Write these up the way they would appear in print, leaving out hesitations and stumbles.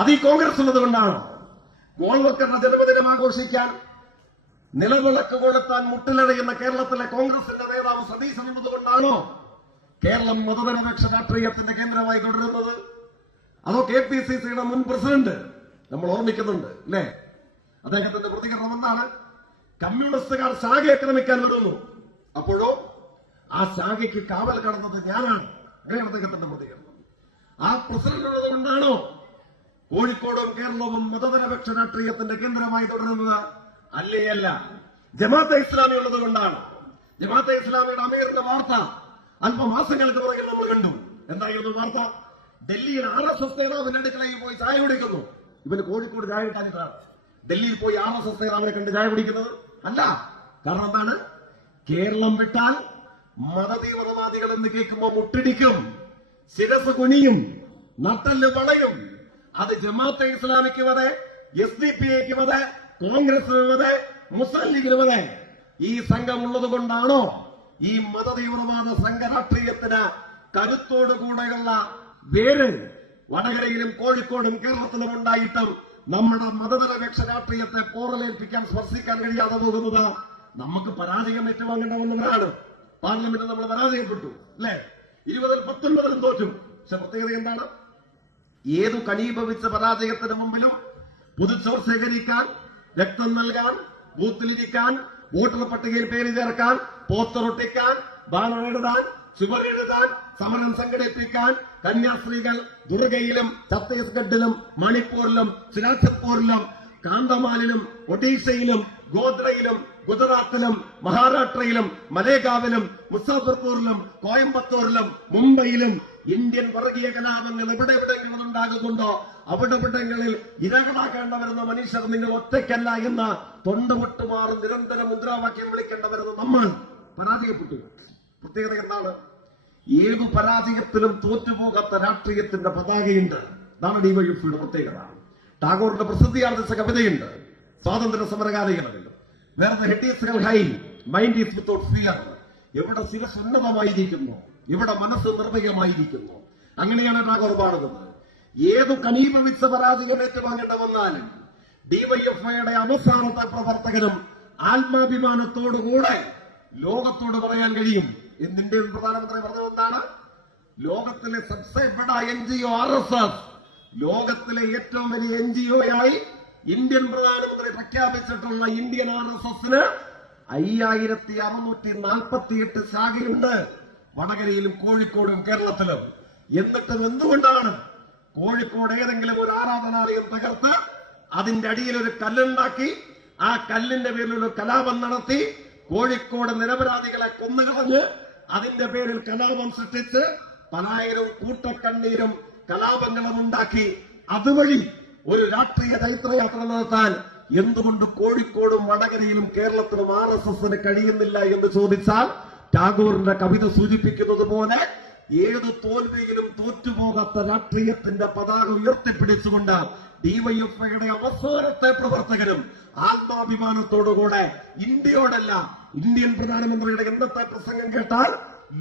അത് ഈ കോൺഗ്രസ് ഉള്ളത് കൊണ്ടാണ്. ഗോൾവക്കറിന്റെ ജന്മദിനം ആഘോഷിക്കാൻ നിലവിളക്ക് കൊളുത്താൻ മുട്ടിലടയുന്ന കേരളത്തിലെ കോൺഗ്രസിന്റെ നേതാവ് സതീശൻ എന്നതുകൊണ്ടാണോ കേരളം മതനിരപേക്ഷ രാഷ്ട്രീയത്തിന്റെ കേന്ദ്രമായി തുടരുന്നത്? അതോ KPCCയുടെ മുൻ പ്രസിഡന്റ് നമ്മൾ ഓർമ്മിക്കുന്നുണ്ട് അല്ലേ? അദ്ദേഹത്തിന്റെ പ്രതികരണം എന്താണ്? കമ്മ്യൂണിസ്റ്റുകാർ ശാഖ ആക്രമിക്കാൻ വരുന്നു, അപ്പോഴോ ആ ശാഖയ്ക്ക് കാവൽ കടന്നത് ഞാനാണ്. അങ്ങനെയാണ് അദ്ദേഹത്തിന്റെ പ്രതികരണം. ആ പ്രസിഡന്റ് ഉള്ളത് കൊണ്ടാണോ കോഴിക്കോടും കേരളവും മതനിരപേക്ഷ രാഷ്ട്രീയത്തിന്റെ കേന്ദ്രമായി തുടരുന്നത്? അല്ല. ജമാഅത്തെ ഇസ്ലാമി ഉള്ളത് കൊണ്ടാണ്. ജമാഅത്തെ ഇസ്ലാമിയുടെ അമീറിന്റെ വാർത്ത അല്പമാസങ്ങൾക്ക് പുറകിൽ നമ്മൾ കണ്ടു. എന്തായിരുന്നു വാർത്ത? ഡൽഹിയിൽ RSS നേതാവിന്റെ അടുക്കളയിൽ പോയി ചായ കുടിക്കുന്നു. ഇവന് കോഴിക്കോട് ചായ കിട്ടാനിട്ടാണ് ഡൽഹിയിൽ പോയി RSS നേതാവിനെ കണ്ട് ചായ കുടിക്കുന്നത്? അല്ല. കാരണം എന്താണ്? കേരളം വിട്ടാൽ മതതീവ്രവാദികൾ എന്ന് കേൾക്കുമ്പോൾ മുട്ടിടിക്കും, ശിരസ് കുനിയും, നട്ടല് വളയും. അത് ജമാഅത്തെ ഇസ്ലാമിക്ക് വരെ, SDPIക്ക് വരെ, കോൺഗ്രസിന് വരെ, മുസ്ലിം ലീഗിന് വരെ ഈ സംഘം ഉള്ളത് കൊണ്ടാണോ ഈ മതതീവ്രവാദ സംഘരാഷ്ട്രീയത്തിന് കരുത്തോടുകൂടെയുള്ള വേര് വടകരയിലും കോഴിക്കോടും കേരളത്തിലും ഉണ്ടായിട്ടും നമ്മുടെ മതനിരപേക്ഷ രാഷ്ട്രീയത്തെ പോറലേൽപ്പിക്കാൻ, സ്പർശിക്കാൻ കഴിയാതെ പോകുന്നത്? നമുക്ക് പരാജയം ഏറ്റുവാങ്ങേണ്ടവന്നവരാണ്. പാർലമെന്റിൽ നമ്മൾ പരാജയപ്പെട്ടു അല്ലെ? 20-ൽ 19 തോറ്റും. പക്ഷെ പ്രത്യേകത എന്താണ്? ഏതു കണീഭവിച്ച പരാജയത്തിന് മുമ്പിലും പുതുച്ചോർ ശേഖരിക്കാൻ, രക്തം നൽകാൻ, ബൂത്തിലിരിക്കാൻ, വോട്ടർ പട്ടികയിൽ പേര് ചേർക്കാൻ, പോസ്റ്റർ ഒട്ടിക്കാൻ, ബാനർ എഴുതാൻ, ചുവരെഴുതാൻ, സമരം സംഘടിപ്പിക്കാൻ കന്യാസ്ത്രീകൾ ദുർഗയിലും ഛത്തീസ്ഗഡിലും മണിപ്പൂരിലും സിരാജത്പൂരിലും കാന്തമാലിലും ഒഡീഷയിലും ഗോദ്രയിലും ഗുജറാത്തിലും മഹാരാഷ്ട്രയിലും മലേഗാവിലും മുസാഫർപൂരിലും കോയമ്പത്തൂരിലും മുംബൈയിലും ഇന്ത്യൻ വർഗീയ കലാപങ്ങൾ എവിടെയെവിടെയെങ്കിലും ഉണ്ടാകുന്നുണ്ടോ അവിടെവിടങ്ങളിൽ ഇരകളാക്കേണ്ടവരുന്ന മനുഷ്യർ നിങ്ങൾ ഒറ്റയ്ക്കല്ല എന്ന് തൊണ്ടുമുട്ടുമാറും നിരന്തരം മുദ്രാവാക്യം വിളിക്കേണ്ടവരെന്ന് നമ്മൾ പരാജയപ്പെട്ടു. പ്രത്യേകത എന്താണ്? ഏതു പരാജയത്തിലും തോറ്റുപോകാത്ത രാഷ്ട്രീയത്തിന്റെ പതാകയുണ്ട്. അതാണ് ഡിവൈഎഫ്ഐയുടെ പ്രത്യേകത. ടാഗോറിന്റെ പ്രസിദ്ധിയാർജിച്ച കവിതയുണ്ട് സ്വാതന്ത്ര്യ സമരകാലങ്ങളിൽ. വേറെ head is high, mind is without fear. എവിടെ ശിരസ് ഉന്നതമായിരിക്കുന്നു, ഇവിടെ മനസ്സ് നിർഭയമായിരിക്കുന്നു. അങ്ങനെയാണ് ടാഗോർ പാടുന്നത്. ഏതു കനീഭവിച്ച പരാജയം ഏറ്റുവാങ്ങേണ്ട വന്നാലും ഡിവൈഎഫ്ഐയുടെ അവസാനത്തെ പ്രവർത്തകരും ആത്മാഭിമാനത്തോടുകൂടെ ലോകത്തോട് പറയാൻ കഴിയും. ഇന്ത്യൻ പ്രധാനമന്ത്രി പറഞ്ഞതെന്താണ്? ലോകത്തിലെ സബ്സെ ബഡ NGO RSS, ലോകത്തിലെ ഏറ്റവും വലിയ NGOയായി ഇന്ത്യൻ പ്രധാനമന്ത്രി പ്രഖ്യാപിച്ചിട്ടുള്ള ഇന്ത്യൻ RSSന് 5648 ശാഖയുണ്ട് വടകരയിലും കോഴിക്കോടും കേരളത്തിലും. എന്നിട്ടും എന്തുകൊണ്ടാണ് കോഴിക്കോട് ഏതെങ്കിലും ഒരു ആരാധനാലയം തകർത്ത് അതിന്റെ അടിയിൽ ഒരു കല്ലുണ്ടാക്കി ആ കല്ലിന്റെ പേരിൽ ഒരു കലാപം നടത്തി കോഴിക്കോട് നിരപരാധികളെ കൊന്നുകളഞ്ഞ് അതിന്റെ പേരിൽ കലാപം സൃഷ്ടിച്ച് പലായനവും കൂട്ടക്കണ്ണീരും കലാപങ്ങളും ഉണ്ടാക്കി അതുവഴി ഒരു രാഷ്ട്രീയ ചൈത്രയാത്ര നടത്താൻ എന്തുകൊണ്ട് കോഴിക്കോടും വടകരയിലും കേരളത്തിലും RSSന് കഴിയുന്നില്ല എന്ന് ചോദിച്ചാൽ ടാഗോറിന്റെ കവിത സൂചിപ്പിക്കുന്നത് പോലെ ഏതു തോൽവിയിലും തോറ്റുപോകാത്ത രാഷ്ട്രീയത്തിന്റെ പതാക ഉയർത്തിപ്പിടിച്ചുകൊണ്ട് ഡിവൈഎഫ്ഐയുടെ അവസാനത്തെ പ്രവർത്തകരും ആത്മാഭിമാനത്തോടുകൂടെ ഇന്ത്യയോടല്ല, ഇന്ത്യൻ പ്രധാനമന്ത്രിയുടെ ഇന്നത്തെ പ്രസംഗം കേട്ടാൽ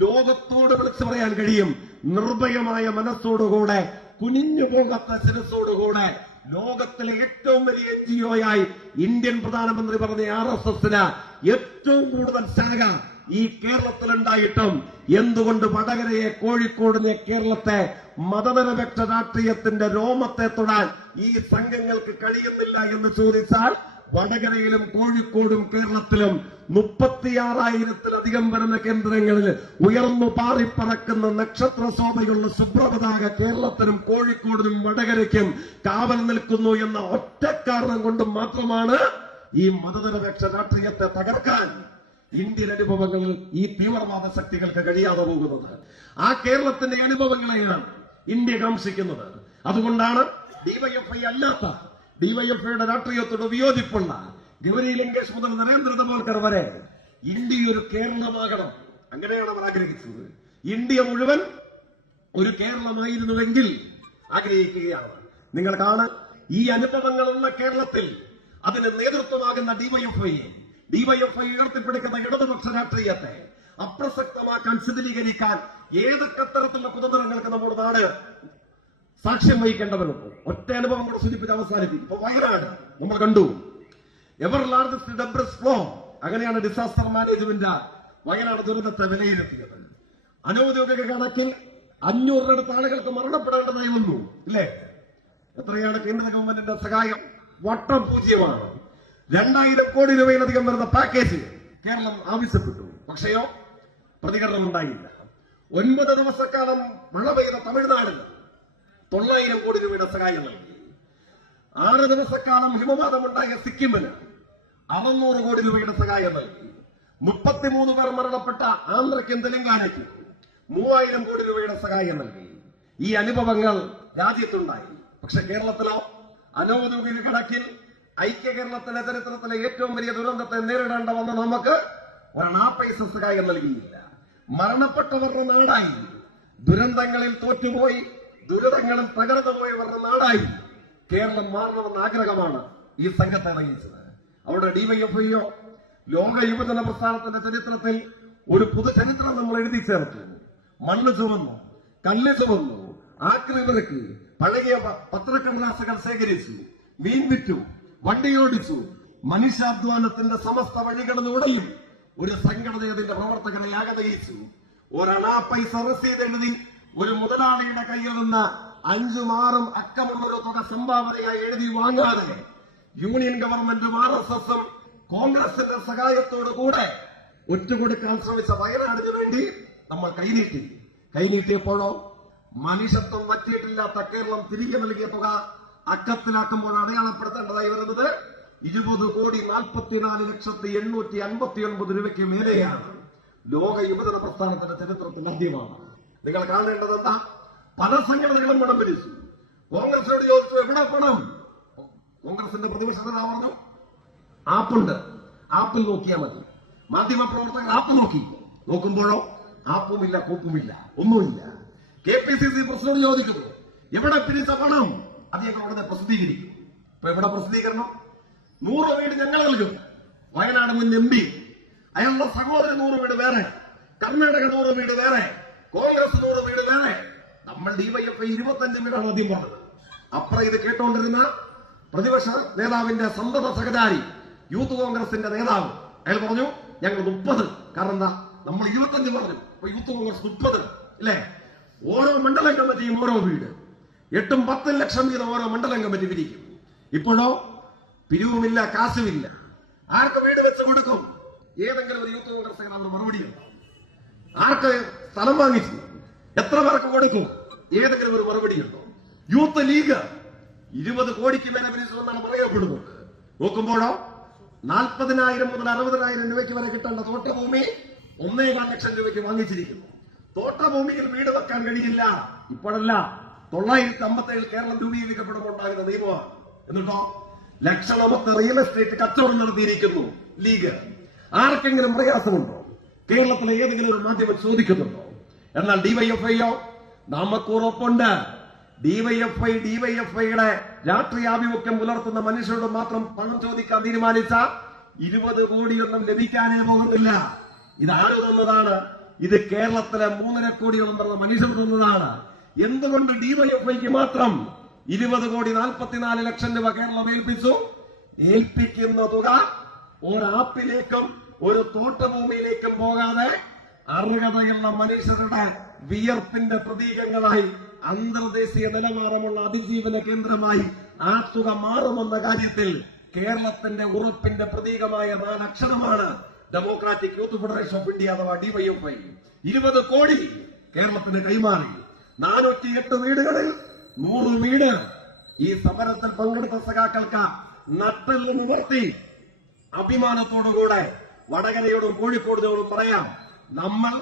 ലോകത്തോട് വിളിച്ചു പറയാൻ കഴിയും, നിർഭയമായ മനസ്സോടുകൂടെ, കുനിഞ്ഞു പോകാത്ത ശിരസോടുകൂടെ ലോകത്തിലെ ഏറ്റവും വലിയ NGOയായി ഇന്ത്യൻ പ്രധാനമന്ത്രി പറഞ്ഞ RSSന് ഏറ്റവും കൂടുതൽ ശാഖ ഈ കേരളത്തിലുണ്ടായിട്ടും എന്തുകൊണ്ട് വടകരയെ, കോഴിക്കോടിനെ, കേരളത്തെ മതനിരപേക്ഷ രാഷ്ട്രീയത്തിന്റെ രോമത്തെ തൊടാൻ ഈ സംഘങ്ങൾക്ക് കഴിയുന്നില്ല എന്ന് ചോദിച്ചാൽ വടകരയിലും കോഴിക്കോടും കേരളത്തിലും 36,000-ത്തിലധികം വരുന്ന കേന്ദ്രങ്ങളിൽ ഉയർന്നു പാറിപ്പറക്കുന്ന നക്ഷത്ര ശോഭയുള്ള ശുഭ്രപതാക കേരളത്തിനും കോഴിക്കോടിനും വടകരയ്ക്കും കാവൽ നിൽക്കുന്നു എന്ന ഒറ്റ കാരണം കൊണ്ട് മാത്രമാണ് ഈ മതനിരപേക്ഷ രാഷ്ട്രീയത്തെ തകർക്കാൻ ഇന്ത്യൻ അനുഭവങ്ങളിൽ ഈ തീവ്രവാദ ശക്തികൾക്ക് കഴിയാതെ പോകുന്നത്. ആ കേരളത്തിന്റെ അനുഭവങ്ങളെയാണ് ഇന്ത്യ കാംക്ഷിക്കുന്നത്. അതുകൊണ്ടാണ് ഡിവൈഎഫ്ഐ അല്ലാത്ത, ഡിവൈഎഫ്ഐയുടെ രാഷ്ട്രീയത്തോട് വിയോജിപ്പുള്ള ഗൗരി ലങ്കേഷ് മുതൽ നരേന്ദ്ര ദബോൾക്കർ വരെ ഇന്ത്യ ഒരു കേരളമാകണം, അങ്ങനെയാണ് അവർ ആഗ്രഹിച്ചത്. ഇന്ത്യ മുഴുവൻ ഒരു കേരളമായിരുന്നുവെങ്കിൽ ആഗ്രഹിക്കുകയാണ്. നിങ്ങൾ കാണാൻ ഈ അനുഭവങ്ങളുള്ള കേരളത്തിൽ അതിന് നേതൃത്വമാകുന്ന ഡിവൈഎഫ്ഐ ഉയർത്തിപ്പിടിക്കുന്ന ഇടതുപക്ഷ രാഷ്ട്രീയത്തെ അപ്രസക്തമാക്കാൻ, ശിഥിലീകരിക്കാൻ ഏതൊക്കെ തരത്തിലുള്ള കുതന്ത്രങ്ങൾക്ക് നമ്മുടെ നാട് സാക്ഷ്യം വഹിക്കേണ്ടവരുണ്ട്. ഒറ്റ അനുഭവം കൂടെ സൂചിപ്പിച്ച് അവസാനിപ്പിക്കും. ഇപ്പൊ വയനാട് നമ്മൾ കണ്ടു, എവർ ലാർജസ്റ്റ് ഡെബ്രിസ് ഫ്ലോ. അങ്ങനെയാണ് ഡിസാസ്റ്റർ മാനേജ്മെന്റ് വയനാട് ദുരന്തത്തെ വിലയിരുത്തിയത്. അനൌദ്യോഗിക കണക്കിൽ 500 ആളുകൾക്ക് മരണപ്പെടേണ്ടതായി വന്നു, ഇല്ലേ? എത്രയാണ് കേന്ദ്ര ഗവൺമെന്റിന്റെ സഹായം? വട്ടം പൂജ്യമാണ്. 2000 കോടി രൂപയിലധികം വരുന്ന പാക്കേജ് കേരളം ആവശ്യപ്പെട്ടു. പക്ഷെയോ പ്രതികരണം ഉണ്ടായില്ല. 9 ദിവസക്കാലം മഴ പെയ്ത തമിഴ്നാടിന് 900 കോടി രൂപയുടെ സഹായം നൽകി. 6 ദിവസക്കാലം ഹിമപാതമുണ്ടായ സിക്കിമിന് 600 കോടി രൂപയുടെ സഹായം നൽകി. 33 പേർ മരണപ്പെട്ട ആന്ധ്രയ്ക്കും തെലങ്കാനയ്ക്കും 3000 കോടി രൂപയുടെ സഹായം നൽകി. ഈ അനുഭവങ്ങൾ രാജ്യത്തുണ്ടായി. പക്ഷെ കേരളത്തിലോ അനൌദ്യോഗിക കണക്കിൽ ഐക്യ കേരളത്തിലെ ചരിത്രത്തിലെ ഏറ്റവും വലിയ ദുരന്തത്തെ നേരിടേണ്ട വന്ന നമുക്ക് ഒരണാ പൈസ സഹായം നൽകിയില്ല. മരണപ്പെട്ടവരുടെ നാടായി, ദുരന്തങ്ങളിൽ തോറ്റുപോയി ദുരിതങ്ങളും തകർന്നു പോയവരുടെ നാടായി കേരളം മാറണമെന്ന ആഗ്രഹമാണ് ഈ സംഘത്തെ അറിയിച്ചത്. അവിടെ ഡിവൈഎഫ്ഐയോ ലോക യുവജന പ്രസ്ഥാനത്തിന്റെ ചരിത്രത്തിൽ ഒരു പുതുചരിത്രം നമ്മൾ എഴുതി ചേർത്തു. മണ്ണ് ചുമന്നു, കല്ല് ചുമന്നു, ആക്രിവിറക്കി, പഴകിയ പത്രക്കടലാസുകൾ ശേഖരിച്ചു, മീൻ വിറ്റു, വണ്ടിയോടിച്ചു. മനുഷ്യാധ്വാനത്തിന്റെ സമസ്ത വഴികളിലൂടെയും ഒരു സംഘടനയുടെ പ്രവർത്തകനെ ആകതയിച്ചു. ഒരണാ പൈസ റസീത് എഴുതി ഒരു മുതലാളിയുടെ കയ്യിൽ നിന്ന് 5ഉം 6ഉം അക്കമുള്ളൊരു തുക സംഭാവനയായി എഴുതി വാങ്ങാതെ യൂണിയൻ ഗവൺമെന്റും RSSും കോൺഗ്രസിന്റെ സഹായത്തോടു കൂടെ ഒറ്റുകൊടുക്കാൻ ശ്രമിച്ച വയനാടിന് വേണ്ടി നമ്മൾ കൈനീട്ടിയപ്പോഴോ മനുഷ്യത്വം വറ്റിയിട്ടില്ലാത്ത കേരളം തിരികെ നൽകിയ തുക അക്കത്തിലാക്കുമ്പോൾ അടയാളപ്പെടുത്തേണ്ടതായി വരുന്നത് 20,44,859 രൂപയ്ക്ക് മേലെയാണ്. ലോക യുവജന പ്രസ്ഥാനത്തിന്റെ ചരിത്രത്തിൽ ആദ്യമാണ്. നിങ്ങൾ കാണേണ്ടത് എന്താ? പല സംഘടനകളും പണം പിരിച്ചു. കോൺഗ്രസിനോട് ചോദിച്ചു, എവിടെ പണം? കോൺഗ്രസിന്റെ പ്രതിപക്ഷ നേതാവ് പറഞ്ഞു, ആപ്പുണ്ട്, ആപ്പിൽ നോക്കിയാൽ മതി. മാധ്യമ പ്രവർത്തകർ ആപ്പ് നോക്കുമ്പോഴോ ആപ്പുമില്ല, കൂപ്പുമില്ല, ഒന്നുമില്ല. KPCC പ്രസിഡന്റ് ചോദിക്കുന്നു, എവിടെ പിരിച്ച പണം? അത് ഞങ്ങൾ ഉടനെ പ്രസിദ്ധീകരിക്കും. ഇപ്പൊ എവിടെ പ്രസിദ്ധീകരണം? 100 വീട് ഞങ്ങൾ നൽകും. വയനാട് മുൻ MP അയാളുടെ സഹോദരൻ 100 വീട് വേറെ, കർണാടക 100 വീട് വേറെ, കോൺഗ്രസ് 100 വീട് വേറെ. നമ്മൾ ഡിവൈഎഫ്ഐ 25 വീടാണ് ആദ്യം പറഞ്ഞത്. അപ്പുറം ഇത് കേട്ടോണ്ടിരുന്ന പ്രതിപക്ഷ നേതാവിന്റെ സന്തത സഹചാരി യൂത്ത് കോൺഗ്രസിന്റെ നേതാവ് അയാൾ പറഞ്ഞു, ഞങ്ങൾ 30. കാരണം എന്താ? നമ്മൾ 25 പറഞ്ഞു, ഇപ്പൊ യൂത്ത് കോൺഗ്രസ് 30, ഇല്ലേ? ഓരോ മണ്ഡലം കമ്മിറ്റിയും ഓരോ വീട്, 8ഉം 10 ലക്ഷം വീതം ഓരോ മണ്ഡലം കമ്മിറ്റി പിരിക്കും. ഇപ്പോഴോ പിരിവുമില്ല, കാശുമില്ല. ആർക്ക് വീട് വെച്ച് കൊടുക്കും? ഏതെങ്കിലും ഒരു യൂത്ത് കോൺഗ്രസ് നേതാവിന് മറുപടിയുണ്ടോ? ആർക്ക് സ്ഥലം വാങ്ങിച്ചു? എത്ര പേർക്ക് കൊടുക്കും? ഏതെങ്കിലും ഒരു മറുപടിയുണ്ടോ? യൂത്ത് ലീഗ് 20 കോടിക്ക് മേലെ പിരിച്ചു എന്നാണ് പറയപ്പെടുന്നത്. നോക്കുമ്പോഴോ 40,000 മുതൽ 60,000 രൂപയ്ക്ക് വരെ കിട്ടേണ്ട തോട്ടഭൂമി 1.25 ലക്ഷം രൂപയ്ക്ക് വാങ്ങിച്ചിരിക്കുന്നു. തോട്ടഭൂമിയിൽ വീട് വെക്കാൻ കഴിയില്ല. ഇപ്പോഴല്ല, 957 കേരളം രൂപീകരിക്കപ്പെടുമ്പോൾ ഉണ്ടാകുന്ന നിയമമാണ്. എന്നിട്ടോ ലക്ഷണമൊത്ത റിയൽ എസ്റ്റേറ്റ് കച്ചവടം നടത്തിയിരിക്കുന്നു ലീഗ്. ആർക്കെങ്കിലും പ്രയാസമുണ്ടോ? കേരളത്തിലെ ഏതെങ്കിലും ഒരു മാധ്യമം ചോദിക്കുന്നുണ്ടോ? എന്നാൽ ഡിവൈഎഫ്ഐയോ നമുക്ക് ഉറപ്പുണ്ട്. ഡിവൈഎഫ്ഐയുടെ രാഷ്ട്രീയാഭിമുഖ്യം പുലർത്തുന്ന മനുഷ്യരോട് മാത്രം പണം ചോദിക്കാൻ തീരുമാനിച്ച 20 കോടിയൊന്നും ലഭിക്കാനേ പോകുന്നില്ല. ഇത് ആര് തന്നതാണ്? ഇത് കേരളത്തിലെ 3.5 കോടിയോളം പറഞ്ഞ മനുഷ്യർ തന്നതാണ്. എന്തുകൊണ്ട് ഡിവൈഎഫ്ഐക്ക് മാത്രം 20 കോടി 44 ലക്ഷം രൂപ കേരളം ഏൽപ്പിച്ചു? ഏൽപ്പിക്കുന്ന തുക ഒരു ആപ്പിലേക്കും ഒരു തോട്ടഭൂമിയിലേക്കും പോകാതെ അർഹതയുള്ള മനുഷ്യരുടെ വിയർപ്പിന്റെ പ്രതീകങ്ങളായി അന്തർദേശീയ നിലവാരമുള്ള അതിജീവന കേന്ദ്രമായി ആ തുക മാറുമെന്ന കാര്യത്തിൽ കേരളത്തിന്റെ ഉറപ്പിന്റെ പ്രതീകമായ 4 അക്ഷരമാണ് democratic youth federation of India അഥവാ ഡിവൈഎഫ്ഐ. 20 കോടി കേരളത്തിന് കൈമാറി. 408 വീടുകളിൽ 100 വീട്. ഈ സമരത്തിൽ പങ്കെടുത്ത സഖാക്കൾക്ക് നട്ടെല്ല് നിവർത്തി അഭിമാനത്തോടുകൂടെ വടകരയോടും കോഴിക്കോടിനോടും പറയാം, നമ്മൾ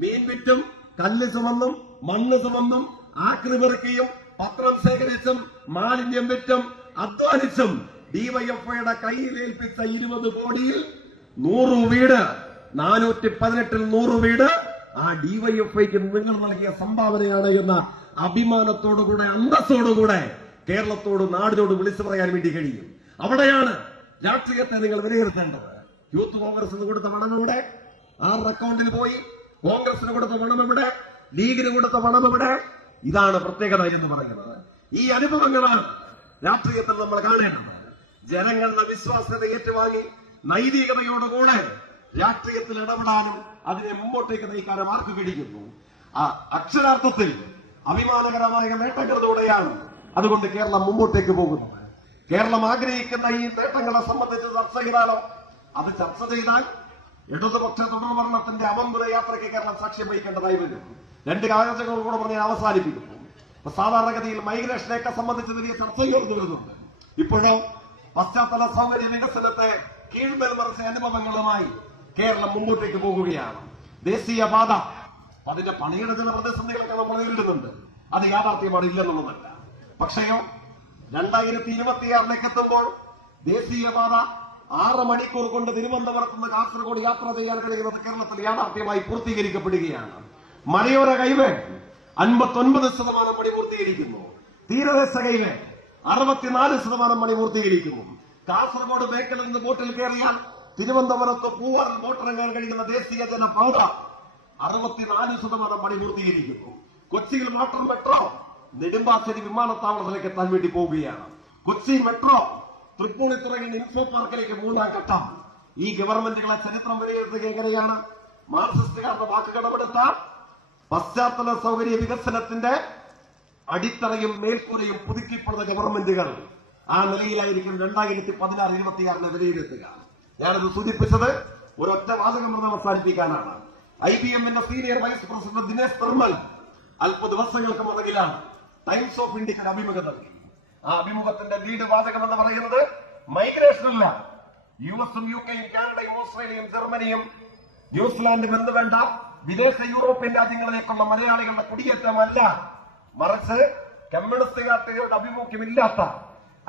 മീൻ വിറ്റും കല്ല് ചുമന്നും മണ്ണ് ചുമന്നും ആക്രിപെറുക്കിയും പത്രം ശേഖരിച്ചും മാലിന്യം വിറ്റും അധ്വാനിച്ചും ഡിവൈഎഫ്ഐയുടെ കയ്യിലേൽപ്പിച്ച 20 കോടിയിൽ 100 വീട്, 418-ൽ 100 വീട് ആ ഡിവൈഎഫ്ഐക്ക് നിങ്ങൾ നൽകിയ സംഭാവനയാണ് എന്ന അഭിമാനത്തോടുകൂടെ അന്തസ്സോടുകൂടെ കേരളത്തോട് നാടിനോട് വിളിച്ചു പറയാൻ വേണ്ടി കഴിയും. അവിടെയാണ് രാഷ്ട്രീയത്തെ നിങ്ങൾ വിലയിരുത്തേണ്ടത്. യൂത്ത് കോൺഗ്രസിന് കൊടുത്ത പണം എവിടെ? ആരുടെ അക്കൗണ്ടിൽ പോയി? കോൺഗ്രസിന് കൊടുത്ത പണം എവിടെ? ലീഗിന് കൊടുത്ത പണം എവിടെ? ഇതാണ് പ്രത്യേകത എന്ന് പറയുന്നത്. ഈ അനുഭവങ്ങളാണ് രാഷ്ട്രീയത്തിൽ നമ്മൾ കാണേണ്ടത്. ജനങ്ങളുടെ വിശ്വാസ്യത ഏറ്റുവാങ്ങി നൈതികതയോടുകൂടെ രാഷ്ട്രീയത്തിൽ ഇടപെടാനും അതിനെ മുമ്പോട്ടേക്ക് നയിക്കാനും ആർക്ക് കഴിയുന്നു? അക്ഷരാർത്ഥത്തിൽ അഭിമാനകരമായ നേട്ടങ്ങളിലൂടെയാണ് അതുകൊണ്ട് കേരളം മുമ്പോട്ടേക്ക് പോകുന്നത്. കേരളം ആഗ്രഹിക്കുന്ന ഈ നേട്ടങ്ങളെ സംബന്ധിച്ച് ചർച്ച ചെയ്താലോ? അത് ചർച്ച ചെയ്താൽ ഇടതുപക്ഷ തുടർഭരണത്തിന്റെ അമംബുര യാത്രയ്ക്ക് കേരളം സാക്ഷ്യം വഹിക്കേണ്ടതായി വരും. രണ്ട് കാഴ്ചകൾ കൂടെ പറഞ്ഞ് അവസാനിപ്പിക്കുന്നു. ഇപ്പൊ സാധാരണഗതിയിൽ മൈഗ്രേഷനെയൊക്കെ സംബന്ധിച്ച് വലിയ ചർച്ച ഉയർന്നു വരുന്നുണ്ട്. ഇപ്പോഴും പശ്ചാത്തല സൗകര്യ വികസനത്തെ കീഴ്മേൽ മറിച്ച അനുഭവങ്ങളുമായി കേരളം മുമ്പോട്ടേക്ക് പോകുകയാണ്. ദേശീയപാത അതിന്റെ പണിയുടെ ചില പ്രതിസന്ധികളൊക്കെ നമ്മൾ നേരിടുന്നുണ്ട്. അത് യാഥാർത്ഥ്യമാണ്, ഇല്ലെന്നുള്ളതല്ല. പക്ഷെയോ 2026 എത്തുമ്പോൾ ദേശീയപാത 6 മണിക്കൂർ കൊണ്ട് തിരുവനന്തപുരത്ത് നിന്ന് കാസർഗോഡ് യാത്ര ചെയ്യാൻ കഴിയുന്നത് കേരളത്തിൽ യാഥാർത്ഥ്യമായി പൂർത്തീകരിക്കപ്പെടുകയാണ്. മലയോര ഹൈവേ 59% പണി പൂർത്തീകരിക്കുന്നു. തീരദേശ ഹൈവേ 64% പണി പൂർത്തീകരിക്കുന്നു. കാസർഗോഡ് ബേക്കലിൽ നിന്ന് ബോട്ടിൽ കയറിയാൽ തിരുവനന്തപുരത്ത് പൂവാറിൽ ബോട്ടിറങ്ങാൻ കഴിയുന്ന ദേശീയ ജനപാത 64% പണി പൂർത്തീകരിക്കുന്നു. കൊച്ചിയിൽ വാട്ടർ മെട്രോ നെടുമ്പാശ്ശേരി വിമാനത്താവളത്തിലേക്ക് എത്താൻ വേണ്ടി പോവുകയാണ്. കൊച്ചി മെട്രോ തൃപ്പൂണിത്തുറയിൽ ഇൻഫോ പാർക്കിലേക്ക് 3ാം ഘട്ടം. ഈ ഗവൺമെന്റുകളെ ചരിത്രം വിലയിരുത്തുക എങ്ങനെയാണ്? മാർക്സിസ്റ്റുകാരുടെ വാക്ക് കടമെടുത്ത പശ്ചാത്തല സൗകര്യ വികസനത്തിന്റെ അടിത്തറയും മേൽക്കൂരയും പുതുക്കിപ്പെടുന്ന ഗവൺമെന്റുകൾ ആ നിലയിലായിരിക്കും 2016-26 വിലയിരുത്തുക. ഞാനത് സൂചിപ്പിച്ചത് ഒരൊറ്റ വാചകം എന്ന് അവസാനിപ്പിക്കാനാണ്. IBMന്റെ senior vice president Dinesh Nirmal അല്പ ദിവസങ്ങൾക്ക് മുതലാണ് ടൈംസ് ഓഫ് ഇന്ത്യക്ക് അഭിമുഖം നൽകി. ആ അഭിമുഖത്തിന്റെ ലീഡ് വാചകം എന്ന് പറയുന്നത് മൈഗ്രേഷനല്ല, US-ഉം UK-യും കാനഡയും ഓസ്ട്രേലിയയും ജർമ്മനിയും ന്യൂസിലാൻഡും എന്ന് വേണ്ട വിദേശ യൂറോപ്യൻ രാജ്യങ്ങളിലേക്കുള്ള മലയാളികളുടെ കുടിയേറ്റമല്ല, മറിച്ച് കമ്മ്യൂണിസ്റ്റ് പാർട്ടികളുടെ അഭിമുഖ്യമില്ലാത്ത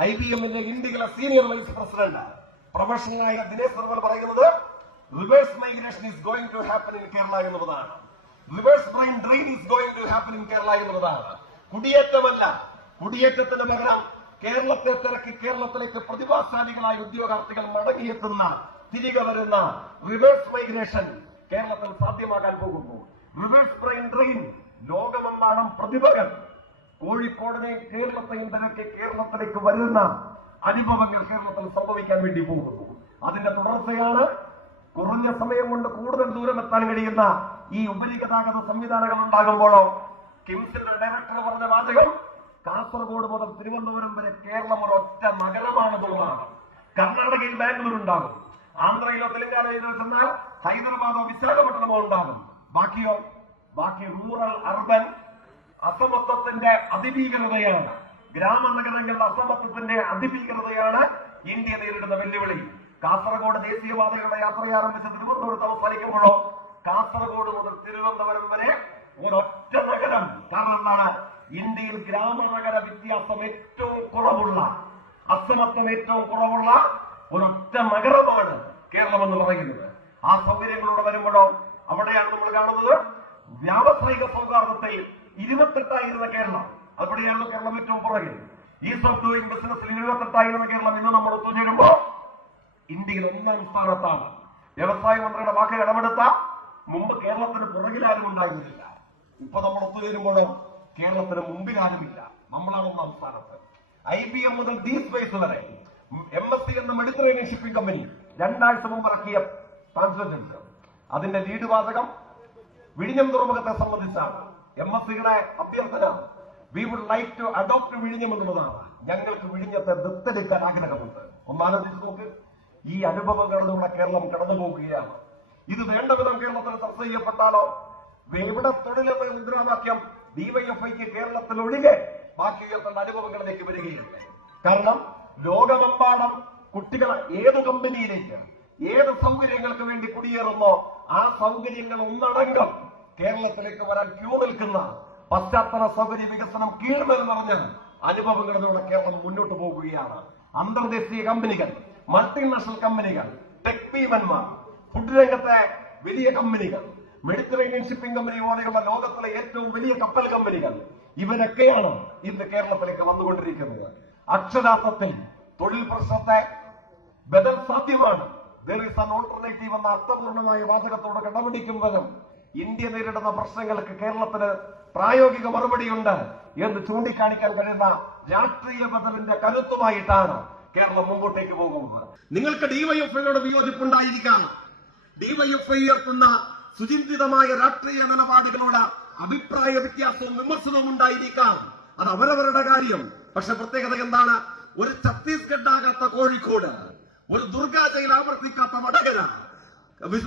IBMന്റെ ഇന്ത്യയിലെ സീനിയർ വൈസ് പ്രസിഡന്റ് പ്രൊഫഷണലായ ദിനേശ് നിർമ്മൽ പറയുന്നത് reverse migration is going to happen in Kerala എന്നുള്ളതാണ്. Reverse brain drain is going to happen in Kerala എന്നുള്ളതാണ്. കുടിയേറ്റമല്ല, കുടിയേറ്റത്തിന് പകരം കേരളത്തെ തിരക്കി കേരളത്തിലേക്ക് പ്രതിഭാശാലികളായ ഉദ്യോഗാർത്ഥികൾ മടങ്ങിയെത്തുന്ന, തിരികെ വരുന്ന റിവേഴ്സ് മൈഗ്രേഷൻ കേരളത്തിൽ സാധ്യമാകാൻ പോകുന്നു. റിവേഴ്സ് ബ്രെയിൻ ഡ്രെയിൻ ലോകമെമ്പാടും പ്രതിഭകൾ കോഴിക്കോടിനെയും കേരളത്തെയും തിരക്കി കേരളത്തിലേക്ക് വരുന്ന അനുഭവങ്ങൾ കേരളത്തിൽ സംഭവിക്കാൻ വേണ്ടി പോകുന്നു. അതിന്റെ തുടർച്ചയാണ് കുറഞ്ഞ സമയം കൊണ്ട് കൂടുതൽ ദൂരം എത്താൻ കഴിയുന്ന ഈ ഉപരിഗതാഗത സംവിധാനങ്ങൾ ഉണ്ടാകുമ്പോഴോ കിംസിന്റെ ഡയറക്ടർ പറഞ്ഞ വാചകം കാസർഗോഡ് മുതൽ തിരുവനന്തപുരം വരെ കേരളം ഒരു ഒറ്റ നഗരമാണെന്നുള്ളതാണ്. കർണാടകയിൽ ബാംഗ്ലൂർ ഉണ്ടാകും, ആന്ധ്രയിലോ തെലങ്കാനയിലോ ചെന്നാൽ ഹൈദരാബാദോ വിശാഖപട്ടണമോ ഉണ്ടാകും. ബാക്കി റൂറൽ അർബൻ അസമത്വത്തിന്റെ അതിഭീകരതയാണ്, ഗ്രാമനഗരങ്ങളുടെ അസമത്വത്തിന്റെ അതിഭീകരതയാണ് ഇന്ത്യ നേരിടുന്ന വെല്ലുവിളി. കാസർഗോഡ് ദേശീയപാതയുടെ യാത്ര ആരംഭിച്ച തിരുവനന്തപുരത്ത് അവസാനിക്കുമ്പോഴോ കാസർഗോഡ് മുതൽ തിരുവനന്തപുരം വരെ ഒരൊറ്റ നഗരം. കാരണം എന്താണ്? ഇന്ത്യയിൽ ഗ്രാമനഗര വ്യത്യാസം ഏറ്റവും കുറവുള്ള, അസമത്വം ഏറ്റവും കുറവുള്ള ഒരൊറ്റ നഗരമാണ് കേരളം എന്ന് പറയുന്നത്. ആ സൗകര്യങ്ങളിലൂടെ വരുമ്പോഴോ അവിടെയാണ് നമ്മൾ കാണുന്നത് വ്യാവസായിക സൗഹാർദ്ദത്തിൽ 28ആയിരുന്ന കേരളം, അവിടെയാണ് കേരളം ഏറ്റവും പുറകിൽ. ഈസ് ഓഫ് ഡൂയിങ് ബിസിനസ്സിൽ 28ആയിരുന്ന കേരളം ഇന്ന് നമ്മൾ ഒത്തുചേരുമ്പോ ഇന്ത്യയിൽ 1ാം സ്ഥാനത്താണ്. വ്യവസായ മന്ത്രിയുടെ വാക്ക് കടമെടുത്ത മുമ്പ് കേരളത്തിന് പുറകിലാരും ഉണ്ടായിരുന്നില്ല. ഇപ്പൊ നമ്മൾ ഒത്തുചേരുമ്പോഴോ കേരളത്തിന് മുമ്പിലാരുമില്ല, നമ്മളാണ് 1ാം സ്ഥാനത്ത്. IBM മുതൽ D-Space വരെ MSC എന്ന മെഡിറ്ററേനിയൻ ഷിപ്പിംഗ് കമ്പനി 2 ആഴ്ച മുമ്പ് ഇറക്കിയ ട്രാൻസ്ലേഷൻസ്, അതിന്റെ ലീഡ് വാചകം വിഴിഞ്ഞം തുറമുഖത്തെ സംബന്ധിച്ചാണ്. MSCയുടെ അഭ്യർത്ഥന we would like to adopt വിഴിഞ്ഞം എന്നുള്ളതാണ്. ഞങ്ങൾക്ക് വിഴിഞ്ഞത്തെ ദത്തെടുക്കാൻ ആഗ്രഹമുണ്ട്. ഒന്നാലോചിച്ച് നോക്ക്, ഈ അനുഭവങ്ങളിലൂടെ കേരളം കടന്നു പോകുകയാണ്. ഇത് വേണ്ട വിധം കേരളത്തിൽ ചർച്ച ചെയ്യപ്പെട്ടാലോ എവിടെ തൊഴിലെന്ന മുദ്രാവാക്യം DYFIക്ക് കേരളത്തിൽ ഒഴികെ ബാക്കി ഉയർത്തേണ്ട അനുഭവങ്ങളിലേക്ക് വരികയില്ല. കാരണം ലോകമെമ്പാടും കുട്ടികൾ ഏത് കമ്പനിയിലേക്ക് ഏത് സൗകര്യങ്ങൾക്ക് വേണ്ടി കുടിയേറുന്നോ ആ സൗകര്യങ്ങൾ ഒന്നടങ്കം കേരളത്തിലേക്ക് വരാൻ ക്യൂ നിൽക്കുന്ന പശ്ചാത്തല സൗകര്യ വികസനം കീഴ്മേൽ നിറഞ്ഞ അനുഭവങ്ങളിലൂടെ കേരളം മുന്നോട്ട് പോകുകയാണ്. അന്തർദേശീയ കമ്പനികൾ, മൾട്ടിനാഷണൽ കമ്പനികൾ, ടെക് ഭീമന്മാർ, ഫുഡ് രംഗത്തെ വലിയ കമ്പനികൾ, മെഡിറ്ററേനിയൻ ഷിപ്പിംഗ് കമ്പനി പോലെയുള്ള ലോകത്തിലെ ഏറ്റവും വലിയ കപ്പൽ കമ്പനികൾ, ഇവരൊക്കെയാണ് ഇന്ന് കേരളത്തിലേക്ക് വന്നുകൊണ്ടിരിക്കുന്നത്. അക്ഷരാർത്ഥത്തിൽ തൊഴിൽ പ്രശ്നത്തെ ബദൽ സാധ്യമാണ്, there is an alternative എന്ന അർത്ഥപൂർണമായ വാചകത്തോട് കടപിടിക്കുന്നതും ഇന്ത്യ നേരിടുന്ന പ്രശ്നങ്ങൾക്ക് കേരളത്തിന് പ്രായോഗിക മറുപടിയുണ്ട് എന്ന് ചൂണ്ടിക്കാണിക്കാൻ കഴിയുന്ന രാഷ്ട്രീയ ബദലിന്റെ കരുത്തുമായിട്ടാണ് കേരളം മുമ്പോട്ടേക്ക് പോകുന്നത്. നിങ്ങൾക്ക് ഡിവൈഎഫ്ഐയോട് വിയോജിപ്പുണ്ടായിരിക്കാം. ഡിവൈഎഫ്ഐ ഉയർത്തുന്ന സുചിന്തിതമായ രാഷ്ട്രീയ നിലപാടുകളോട് അഭിപ്രായ വ്യത്യാസവും വിമർശനവും ഉണ്ടായിരിക്കാം. അത് അവരവരുടെ കാര്യം. പക്ഷെ പ്രത്യേകത എന്താണ്? ഒരു ഛത്തീസ്ഗഡ് ആകാത്ത കോഴിക്കോട്, ഒരു ദുർഗാജയിൽ ആവർത്തിക്കാത്ത വടകര,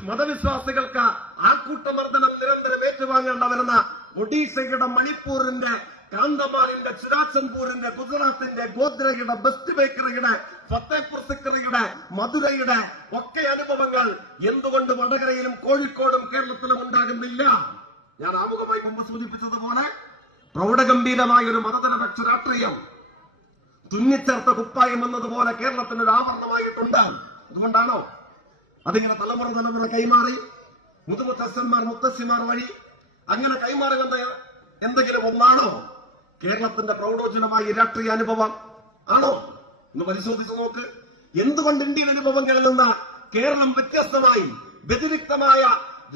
മതവിശ്വാസികൾക്ക് ആൾക്കൂട്ടമർദ്ദനം നിരന്തരം ഏറ്റുവാങ്ങേണ്ട വരുന്ന ഒഡീഷയുടെ, മണിപ്പൂരിന്റെ, കാന്തമാലിന്റെ, ചുരാചന്ദ്പൂരിന്റെ, ഗുജറാത്തിന്റെ, ഗോദ്രയുടെ, ബെസ്റ്റ് ബേക്കറിയുടെ, ഫത്തേപൂർ സിക്രിയുടെ, മധുരയുടെ ഒക്കെ അനുഭവങ്ങൾ എന്തുകൊണ്ട് വടകരയിലും കോഴിക്കോടും കേരളത്തിലും ഉണ്ടാകുന്നില്ല? ഞാൻ ആമുഖമായി മുമ്പ് സൂചിപ്പിച്ചതുപോലെ പ്രൗഢഗംഭീരമായ ഒരു മതനിരപേക്ഷ രാഷ്ട്രീയം തുന്നിച്ചേർത്ത കുപ്പായം എന്നതുപോലെ കേരളത്തിന് ഒരു ആവരണമായിട്ടുണ്ട്. അതുകൊണ്ടാണോ അതിങ്ങനെ തലമുറ കൈമാറി മുതുമുത്തശ്ശന്മാർ മുത്തശ്ശിമാർ വഴി അങ്ങനെ കൈമാറി വന്ന എന്തെങ്കിലും ഒന്നാണോ കേരളത്തിന്റെ പ്രൗഢോജ്വലമായ രാഷ്ട്രീയ അനുഭവം? ആണോ? ഒന്ന് പരിശോധിച്ചു നോക്ക്. എന്തുകൊണ്ട് ഇന്ത്യൻ അനുഭവങ്ങളിൽ നിന്ന് കേരളം വ്യത്യസ്തമായി വ്യതിരിക്തമായ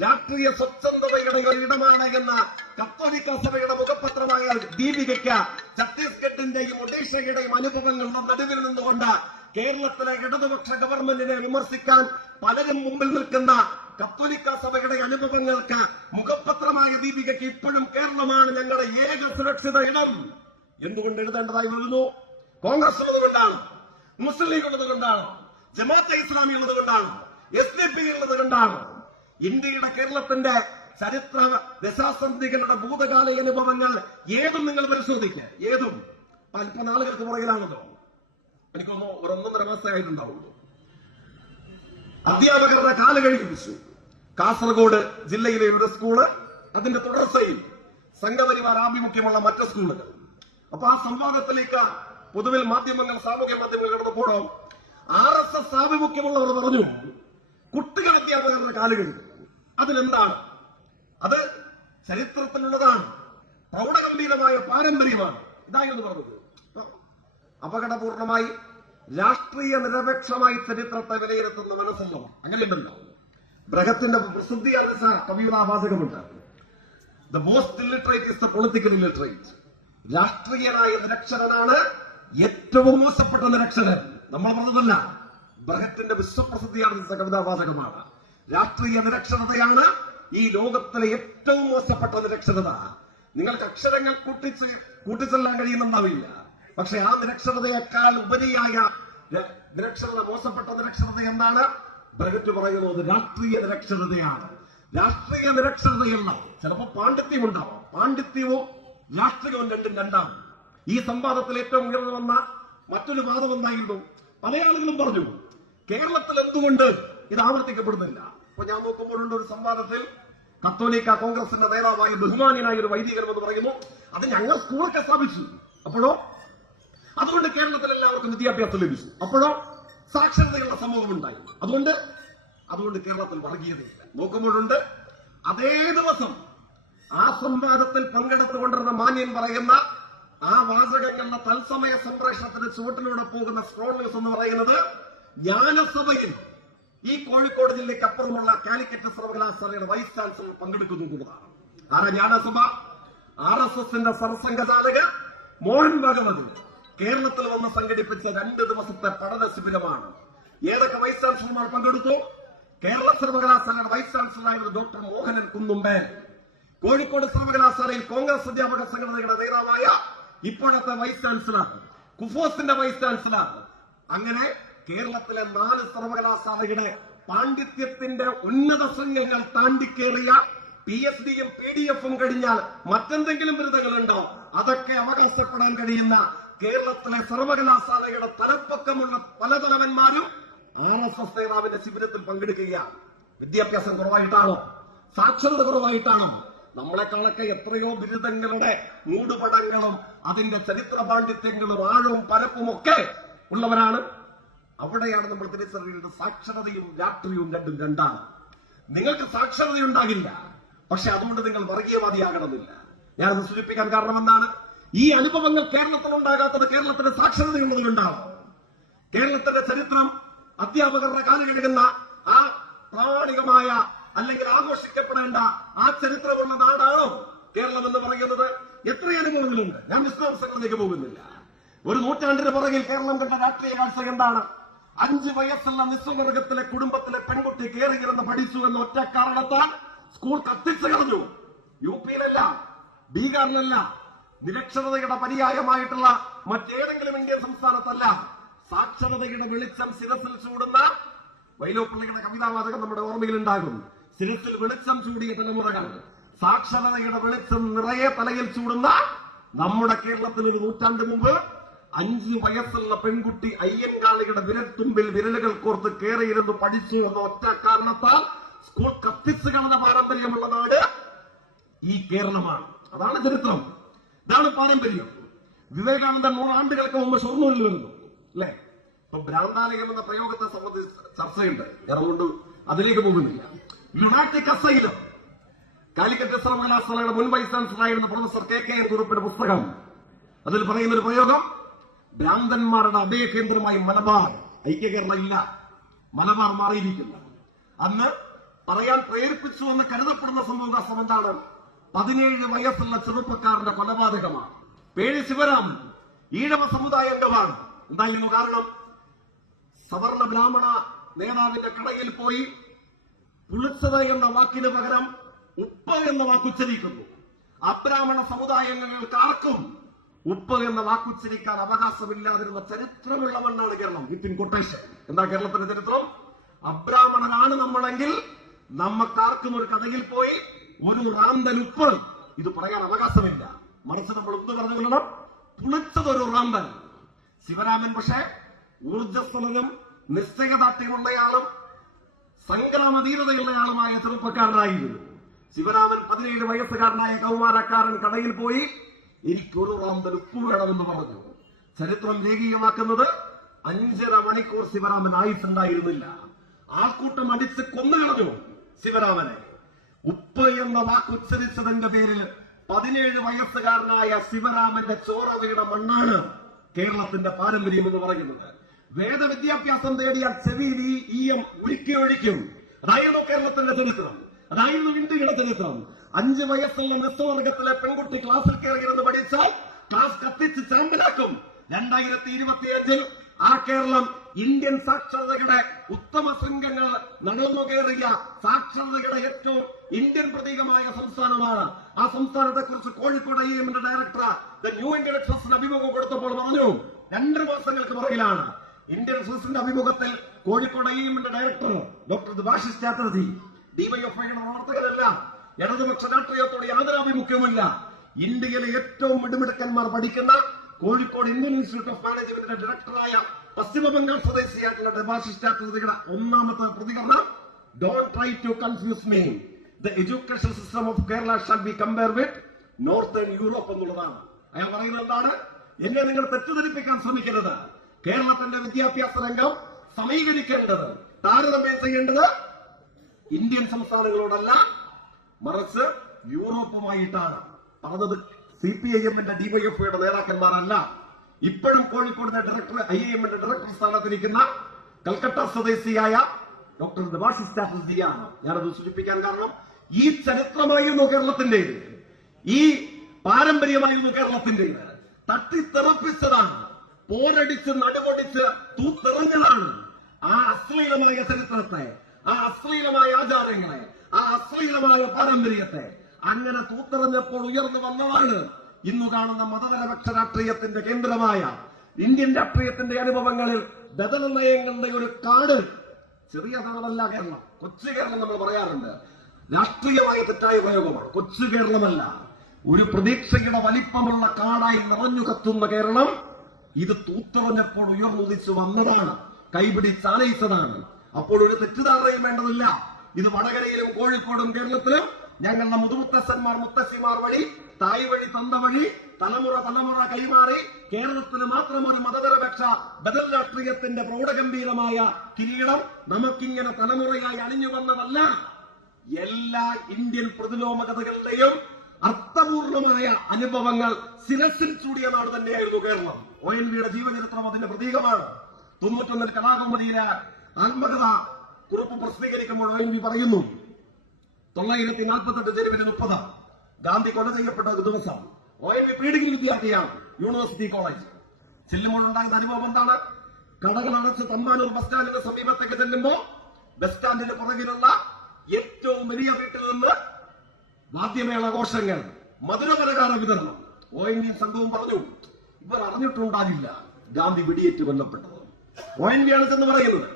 രാഷ്ട്രീയ സ്വച്ഛന്തതയുടെ ഒരിടമാണ് എന്ന കത്തോലിക്ക സഭയുടെ മുഖപത്രമായ ദീപികയ്ക്ക് ഛത്തീസ്ഗഡിന്റെയും ഒഡീഷയുടെയും അനുഭവങ്ങളുടെ നടുവിൽ നിന്നുകൊണ്ട് കേരളത്തിലെ ഇടതുപക്ഷ ഗവൺമെന്റിനെ വിമർശിക്കാൻ പലരും മുമ്പിൽ നിൽക്കുന്ന കത്തോലിക്ക സഭയുടെ അനുഭവങ്ങൾക്ക് മുഖപത്രമായ ദീപികയ്ക്ക് ഇപ്പോഴും കേരളമാണ് ഞങ്ങളുടെ ഏക സുരക്ഷിത ഇടം എന്തുകൊണ്ട് എഴുതേണ്ടതായി വരുന്നു? കോൺഗ്രസ് ഉള്ളതുകൊണ്ടാണ്, മുസ്ലിം ലീഗ് ഉള്ളതുകൊണ്ടാണ്, ജമാഅത്തെ ഇസ്ലാമി ഉള്ളതുകൊണ്ടാണ്, SDP ഉള്ളതുകൊണ്ടാണ്. ഇന്ത്യയുടെ കേരളത്തിന്റെ ചരിത്ര ദശാസന്ധികളുടെ ഭൂതകാല അനുഭവങ്ങൾ ഏതും നിങ്ങൾ പരിശോധിക്കുക. ഏതും അല്പനാളുകൾക്ക് പുറകിലാണല്ലോ. എനിക്കൊന്ന് ഒരു 1.5 മാസമായിട്ടുണ്ടാവുള്ളൂ. അധ്യാപകരുടെ കാല് കഴിച്ചു. കാസർഗോഡ് ജില്ലയിലെ ഒരു സ്കൂള്, അതിന്റെ തുടർച്ചയിൽ സംഘപരിവാർ ആഭിമുഖ്യമുള്ള മറ്റ് സ്കൂളുകൾ. അപ്പൊ ആ സംവാദത്തിലേക്ക് പൊതുവിൽ മാധ്യമങ്ങൾ, സാമൂഹ്യ മാധ്യമങ്ങൾ കടന്നപ്പോഴോ RSS ആഭിമുഖ്യമുള്ളവർ പറഞ്ഞു കുട്ടികൾ അധ്യാപകരുടെ കാല് കഴിച്ചു. അതിലെന്താണ്? അത് ചരിത്രത്തിലുള്ളതാണ്, പ്രൗഢഗംഭീരമായ പാരമ്പര്യമാണ്. ഇതായിരുന്നു പറഞ്ഞത്. അപകടപൂർണമായി രാഷ്ട്രീയ നിരപേക്ഷമായി ചരിത്രത്തെ വിലയിരുത്തുന്ന മനസ്സുണ്ടോ? അങ്ങനെയുണ്ടല്ലോ. ബ്രഹത്തിന്റെ പ്രസിദ്ധി അറിയിച്ച കവിയുടെ വാചകമുണ്ട്, the most illiterate is the political illiterate. രാഷ്ട്രീയനായ നിരക്ഷരനാണ് ഏറ്റവും മോശപ്പെട്ട നിരക്ഷരൻ. നമ്മൾ പറഞ്ഞതല്ല, ബ്രഹത്തിന്റെ വിശ്വപ്രസിദ്ധി അറിയിച്ച കവിതാവാചകമാണ്. രാഷ്ട്രീയ നിരക്ഷരതയാണ് ഈ ലോകത്തിലെ ഏറ്റവും മോശപ്പെട്ട നിരക്ഷരത. നിങ്ങൾക്ക് അക്ഷരങ്ങൾ കൂട്ടിച്ചെല്ലാൻ കഴിയുന്നുണ്ടാവില്ല. പക്ഷെ ആ നിരക്ഷരതയേക്കാൾ ഉപരിയായ നിരക്ഷരത, മോശപ്പെട്ട നിരക്ഷരത എന്താണ്? ബ്രഹറ്റ് പറയുന്നത് രാഷ്ട്രീയ നിരക്ഷരതയാണ്. രാഷ്ട്രീയ നിരക്ഷരതയുള്ള ചിലപ്പോൾ പാണ്ഡിത്യമുണ്ടാവും. പാണ്ഡിത്യവും രാഷ്ട്രീയവും രണ്ടും രണ്ടാണ്. ഈ സംവാദത്തിൽ ഏറ്റവും ഉയർന്നു വന്ന മറ്റൊരു വാദം എന്തായിരുന്നു? പല ആളുകളും പറഞ്ഞു കേരളത്തിൽ എന്തുകൊണ്ട് ഇത് ആവർത്തിക്കപ്പെടുന്നില്ല. അപ്പൊ ഞാൻ നോക്കുമ്പോഴുണ്ട് ഒരു സംവാദത്തിൽ കത്തോലിക്ക കോൺഗ്രസിന്റെ നേതാവായ ബഹുമാനിയായ ഒരു വൈദികൻ എന്ന് പറയുന്നു, അത് ഞങ്ങൾ സ്കൂളൊക്കെ സ്ഥാപിച്ചു, അപ്പോഴോ അതുകൊണ്ട് കേരളത്തിൽ എല്ലാവർക്കും വിദ്യാഭ്യാസം ലഭിച്ചു, അപ്പോഴോ സാക്ഷരതയുള്ള സമൂഹം ഉണ്ടായി, അതുകൊണ്ട് കേരളത്തിൽ വർഗീയതയില്ല. നോക്കുമ്പോഴുണ്ട് അതേ ദിവസം ആ സംവാദത്തിൽ പങ്കെടുത്തുകൊണ്ടിരുന്ന മാന്യൻ പറയുന്ന ആ വാചകങ്ങളുടെ തത്സമയ സംപ്രേഷണത്തിന് ചുവട്ടിലൂടെ പോകുന്ന സ്ക്രോൾ ന്യൂസ് എന്ന് പറയുന്നത് ജ്ഞാനസഭയിൽ ഈ കോഴിക്കോട് ജില്ലയ്ക്ക് അപ്പുറമുള്ള കാലിക്കറ്റ് സർവകലാശാലയുടെ വൈസ് ചാൻസലർ പങ്കെടുക്കുന്നു എന്നതാണ്. ആരാ ജ്ഞാനസഭ? RSSന്റെ സർസംഘചാലകൻ മോഹൻ ഭഗവതി കേരളത്തിൽ വന്ന് സംഘടിപ്പിച്ച 2 ദിവസത്തെ പഠന ശിബിരമാണ്. ഏതൊക്കെ വൈസ് ചാൻസലർമാർ പങ്കെടുത്തു? കേരള സർവകലാശാലയുടെ വൈസ് ചാൻസലറായ ഡോക്ടർ മോഹനൻ കുന്നുമ്പേൽ, കോഴിക്കോട് സർവകലാശാലയിൽ കോൺഗ്രസ് അധ്യാപക സംഘടനയുടെ നേതാവായ ഇപ്പോഴത്തെ വൈസ് ചാൻസലർ, കുഫോസിന്റെ വൈസ് ചാൻസലർ, അങ്ങനെ കേരളത്തിലെ 4 സർവകലാശാലയുടെ പാണ്ഡിത്യത്തിന്റെ ഉന്നത ശൃംഖലകൾ താണ്ടിക്കേറിയ PhDയും PDFും കഴിഞ്ഞാൽ മറ്റെന്തെങ്കിലും ബിരുദങ്ങളുണ്ടോ അതൊക്കെ അവകാശപ്പെടാൻ കഴിയുന്ന കേരളത്തിലെ സർവകലാശാലയുടെ തലപ്പൊക്കമുള്ള പല തലവന്മാരും RSS നേതാവിന്റെ ശിബിരത്തിൽ പങ്കെടുക്കുകയാണ്. വിദ്യാഭ്യാസം കുറവായിട്ടാണോ? സാക്ഷരത കുറവായിട്ടാണോ? നമ്മളെക്കാളൊക്കെ എത്രയോ ബിരുദങ്ങളുടെ മൂടുപടങ്ങളും അതിന്റെ ചരിത്ര പാണ്ഡിത്യങ്ങളും ആഴവും പരപ്പും ഒക്കെ ഉള്ളവരാണ്. അവിടെയാണ് നമ്മൾ തിരിച്ചറിയുന്നത് സാക്ഷരതയും രാഷ്ട്രീയവും രണ്ടും രണ്ടാണ്. നിങ്ങൾക്ക് സാക്ഷരതയുണ്ടാകില്ല, പക്ഷെ അതുകൊണ്ട് നിങ്ങൾ വർഗീയവാദിയാകണമെന്നില്ല. ഞാനത് സൂചിപ്പിക്കാൻ കാരണം എന്താണ്? ഈ അനുഭവങ്ങൾ കേരളത്തിൽ ഉണ്ടാകാത്തത് കേരളത്തിന്റെ സാക്ഷരതയുള്ളതുകൊണ്ടാണ്. കേരളത്തിന്റെ ചരിത്രം അധ്യാപകരുടെ കാല് കഴുകുന്ന ആ പ്രാമാണികമായ അല്ലെങ്കിൽ ആഘോഷിക്കപ്പെടേണ്ട ആ ചരിത്രമുള്ള നാടാണോ? കേരളം എന്ന് പറയുന്നത്. എത്രയും അനുഭവങ്ങളുണ്ട്, ഞാൻ വിശദാംശങ്ങളിലേക്ക് പോകുന്നില്ല. ഒരു നൂറ്റാണ്ടിന് പുറകിൽ കേരളം കണ്ട രാഷ്ട്രീയ കാഴ്ച എന്താണ്? 5 വയസ്സുള്ള നിസ്വവർഗത്തിലെ കുടുംബത്തിലെ പെൺകുട്ടി കയറിയിരുന്ന് പഠിച്ചു എന്ന ഒറ്റ കാരണത്താൽ സ്കൂൾ കത്തിച്ചു കളഞ്ഞു. യുപിയിലല്ല, ബീഹാറിലല്ല, നിരക്ഷരതയുടെ പര്യായമായിട്ടുള്ള മറ്റേതെങ്കിലും ഇന്ത്യൻ സംസ്ഥാനത്തല്ല. സാക്ഷരതയുടെ വെളിച്ചം ശിരസിൽ ചൂടുന്ന വൈലോപ്പിള്ളിയുടെ കവിതാവാചകം നമ്മുടെ ഓർമ്മയിലുണ്ടാകും. ശിരസിൽ വെളിച്ചം ചൂടിയ തലമുറകൾ, സാക്ഷരതയുടെ വെളിച്ചം നിറയെ തലയിൽ ചൂടുന്ന നമ്മുടെ കേരളത്തിൽ ഒരു നൂറ്റാണ്ട് മുമ്പ് 5 വയസ്സുള്ള പെൺകുട്ടി അയ്യൻകാളിയുടെ വിരൽത്തുമ്പിൽ വിരലുകൾ കോർത്ത് കയറിയിരുന്നു പഠിച്ചു എന്ന ഒറ്റ കാരണത്താൽ സ്കൂൾ കത്തിച്ചു കളഞ്ഞ പാരമ്പര്യമുള്ള നാട് ഈ കേരളമാണ്. അതാണ് ചരിത്രം, ഇതാണ് പാരമ്പര്യം. വിവേകാനന്ദൻ 100 ആണ്ടുകൾക്ക് മുമ്പ് ഷൊർണൂരിൽ വരുന്നു, അല്ലെ? ഇപ്പൊ ഭ്രാന്താലയം എന്ന പ്രയോഗത്തെ സംബന്ധിച്ച് ചർച്ചയുണ്ട്, അതുകൊണ്ട് അതിലേക്ക് പോകുന്നില്ല. ലുനാറ്റിക് അസൈലം, കാലിക്കറ്റ് സർവകലാശാലയുടെ മുൻ വൈസ് ചാൻസലറായിരുന്ന പ്രൊഫസർ KKM കുറുപ്പിന്റെ പുസ്തകം, അതിൽ പറയുന്ന ഒരു പ്രയോഗം, ഭ്രാന്തന്മാരുടെ അഭയകേന്ദ്രമായി മലബാർ, ഐക്യകേരള ഇല്ല, മലബാർ മാറിയിരിക്കുന്നു. അന്ന് പറയാൻ പ്രേരിപ്പിച്ചു എന്ന് കരുതപ്പെടുന്ന സംഭവം എന്താണ്? 17 വയസ്സുള്ള ചെറുപ്പക്കാരന്റെ കൊലപാതകമാണ്. പേര് ശിവരാമൻ, ഈഴവ സമുദായ അംഗമാണ്. എന്തായിരുന്നു കാരണം? സവർണ ബ്രാഹ്മണ നേതാവിന്റെ കടയിൽ പോയി പുളിച്ചത എന്ന വാക്കിന് പകരം ഉപ്പ് എന്ന വാക്കുച്ചരിക്കുന്നു. അബ്രാഹ്മണ സമുദായങ്ങൾക്ക് ആർക്കും ഉപ്പ് എന്ന വാക്കുച്ചരിക്കാൻ അവകാശമില്ലാതിരുന്ന ചരിത്രമുള്ള മണ്ണാണ് കേരളം. Within quotation. എന്താ കേരളത്തിന്റെ ചരിത്രം? അബ്രാഹ്മണനാണ് നമ്മളെങ്കിൽ നമ്മക്കാർക്കും ഒരു കടയിൽ പോയി ഒരു റാന്തൽ ഉപ്പ് ഇത് പറയാൻ അവകാശമില്ല. മറിച്ച് നമ്മൾ എന്ത് പറഞ്ഞു കൊള്ളണം? പുളിച്ചതൊരു റാന്തൽ. ശിവരാമൻ പക്ഷേ ഊർജ്ജസ്വലനും നിശ്ചയദാർഢ്യമുള്ളയാളും സംഗ്രാമധീരതയുള്ളയാളുമായ ചെറുപ്പക്കാരനായിരുന്നു. ശിവരാമൻ 17 വയസ്സുകാരനായ കൗമാരക്കാരൻ കടയിൽ പോയി എനിക്കൊരു റാന്തൽ ഉപ്പ് വേണമെന്ന് പറഞ്ഞു. ചരിത്രം രേഖീയമാക്കുന്നത് 5.5 മണിക്കൂർ ശിവരാമൻ ആയുസ്സുണ്ടായിരുന്നില്ല. ആൾക്കൂട്ടം അടിച്ച് കൊന്നുകളഞ്ഞു ശിവരാമനെ. ഉപ്പ് എന്ന വാക്കുച്ചരിച്ചതിന്റെ പേരിൽ 17 വയസ്സുകാരനായ ശിവരാമന്റെ ചോറവയുടെ മണ്ണാണ് കേരളത്തിന്റെ പാരമ്പര്യം എന്ന് പറയുന്നത്. വേദവിദ്യാഭ്യാസം തേടിയ ചെവിയിൽ ഈയം ഉരുക്കിയൊഴിക്കും. അതായിരുന്നു കേരളത്തിന്റെ ചരിത്രം, അതായിരുന്നു ഇന്ത്യയുടെ ചരിത്രം. 5 വയസ്സുള്ള നിസ്വവർഗത്തിലെ പെൺകുട്ടി ക്ലാസ്സിൽ കയറിയിരുന്ന് പഠിച്ചാൽ ക്ലാസ് കത്തിച്ച് ചാമ്പലാക്കും. 2025 ആ കേരളം ഇന്ത്യൻ സാക്ഷരതയുടെ ഉത്തമ ശൃംഖങ്ങൾ നടന്നു കയറിയ സാക്ഷരതയുടെ ഏറ്റവും ഇന്ത്യൻ പ്രതീകമായ സംസ്ഥാനമാണ്. ആ സംസ്ഥാനത്തെ കുറിച്ച് കോഴിക്കോട് IIMന്റെ ഡയറക്ടർ ദ ന്യൂ ഇന്ത്യൻ എക്സ്പ്രസിന് അഭിമുഖം കൊടുത്തപ്പോൾ പറഞ്ഞു, 2 മാസങ്ങൾക്ക് പുറകിലാണ് ഇന്ത്യൻ എക്സ്പ്രസിന്റെ അഭിമുഖത്തിൽ കോഴിക്കോട് IIMന്റെ ഡയറക്ടർ ഡോക്ടർ ദേബാശിസ് ചാറ്റർജി ഡിവൈഎഫ്ഐയുടെ പ്രവർത്തകരല്ല, ഇടതുപക്ഷ രാഷ്ട്രീയത്തോട് യാതൊരു ആഭിമുഖ്യവുമില്ല, ഇന്ത്യയിലെ ഏറ്റവും മിടുമിടുക്കന്മാർ പഠിക്കുന്ന കോഴിക്കോട് ഇന്ത്യൻ ഇൻസ്റ്റിറ്റ്യൂട്ട് ഓഫ് മാനേജ്മെന്റിന്റെ ഡയറക്ടറായ പശ്ചിമ ബംഗാൾ സ്വദേശിയായിട്ടുള്ള ദേബാശിസ് ചാറ്റർജിയുടെ ഒന്നാമത്തെ പ്രതികരണം, don't try to confuse me, the education system of Kerala shall be compare with northern Europe എന്നുള്ളതാണ്. അയാൾ പറയുന്നത് എന്താണ്? എന്നെ നിങ്ങൾ തെറ്റിദ്ധരിപ്പിക്കാൻ ശ്രമിക്കരുത്. കേരളത്തിന്റെ വിദ്യാഭ്യാസ രംഗം സമീകരിക്കേണ്ടത്, താരതമ്യം ചെയ്യേണ്ടത് ഇന്ത്യൻ സംസ്ഥാനങ്ങളോടല്ല, മറിച്ച് യൂറോപ്പുമായിട്ടാണ്. പറഞ്ഞത് CPIMന്റെ ഡിവൈഎഫ്ഐയുടെ നേതാക്കന്മാരല്ല. ഇപ്പോഴും കോഴിക്കോടിന്റെ ഡയറക്ടർ IIMന്റെ ഡയറക്ടർ സ്ഥാനത്തിരിക്കുന്ന കൽക്കട്ട സ്വദേശിയായ ഡോക്ടർ ദേബാശിസ് ചാറ്റർജിയാണ്. ഞാനത് സൂചിപ്പിക്കാൻ കാരണം ഈ ചരിത്രമായിരുന്നു കേരളത്തിന്റേത്, ഈ പാരമ്പര്യമായിരുന്നു കേരളത്തിന്റേത്. തട്ടിത്തെറിപ്പിച്ചതാണ്, പോരടിച്ച് നടുവൊടിച്ച് തൂത്തെറിഞ്ഞതാണ് ആ അശ്ലീലമായ ചരിത്രത്തെ, ആ അശ്ലീലമായ ആചാരങ്ങളെ, ആ അശ്ലീലമായ പാരമ്പര്യത്തെ. അങ്ങനെ തൂത്തെറിഞ്ഞപ്പോൾ ഉയർന്നു വന്നതാണ് ഇന്നു കാണുന്ന മതനിരപേക്ഷ രാഷ്ട്രീയത്തിന്റെ കേന്ദ്രമായ ഇന്ത്യൻ രാഷ്ട്രീയത്തിന്റെ അനുഭവങ്ങളിൽ ബദൽ നയങ്ങളുടെ ഒരു കാട്. ചെറിയ നാടല്ല കേരളം, കൊച്ചു കേരളം നമ്മൾ പറയാറുണ്ട്. രാഷ്ട്രീയമായ തെറ്റായ പ്രയോഗമാണ്. കൊച്ചു കേരളമല്ല, ഒരു പ്രതീക്ഷയുടെ വലിപ്പമുള്ള കാടായി നിറഞ്ഞു കത്തുന്ന കേരളം ഇത് തൂത്തെറിഞ്ഞപ്പോൾ ഉയർന്നുദിച്ചു വന്നതാണ്, കൈപിടിച്ചാലയിച്ചതാണ്. അപ്പോൾ ഒരു തെറ്റിദ്ധാരണയും വേണ്ടതില്ല. ഇത് വടകരയിലും കോഴിക്കോടും കേരളത്തിലും ഞങ്ങളുടെ മുതുമുത്തശ്ശന്മാർ മുത്തശ്ശിമാർ വഴി, തായ് വഴി, തന്ത വഴി തലമുറ കൈമാറി കേരളത്തിന് മാത്രം ഒരു മതനിരപേക്ഷ ബദൽ രാഷ്ട്രീയത്തിന്റെ പ്രൗഢഗംഭീരമായ കിരീടം നമുക്കിങ്ങനെ തലമുറയായി അണിഞ്ഞു വന്നതല്ല. എല്ലാ ഇന്ത്യൻ പ്രതിലോമകതകളുടെയും അർത്ഥപൂർണമായ അനുഭവങ്ങൾ ശിരസിൽ ചൂടിയ നാട് തന്നെയായിരുന്നു കേരളം. ONVയുടെ ജീവചരിത്രം അതിന്റെ പ്രതീകമാണ്. 91 കലാകൗമുദിയിലെ ആത്മകഥ കുറിപ്പ് പ്രസിദ്ധീകരിക്കുമ്പോൾ ONV പറയുന്നു, 948 ജനുവരി 30 ഗാന്ധി കൊല ചെയ്യപ്പെട്ട ഒരു ദിവസം ONV പ്രീ ഡിഗ്രി വിദ്യാർത്ഥിയാണ്, യൂണിവേഴ്സിറ്റി കോളേജ്. ചെല്ലുമ്പോൾ ഉണ്ടാകുന്ന അനുഭവം എന്താണ്? കടകൾ അടച്ച് തമ്പാനൂർ ബസ് സ്റ്റാൻഡിന്റെ സമീപത്തേക്ക് ചെല്ലുമ്പോ ബസ് സ്റ്റാൻഡിന് പുറകിലുള്ള ഏറ്റവും വലിയ വീട്ടിൽ നിന്ന് വാദ്യമേള ഘോഷങ്ങൾ, മധുരപലകാര വിതരണം. ONV സംഘവും പറഞ്ഞു, ഇവർ അറിഞ്ഞിട്ടുണ്ടാകില്ല ഗാന്ധി വെടിയേറ്റ് കൊല്ലപ്പെട്ടത്. ONV ആണ് ചെന്ന് പറയുന്നത്.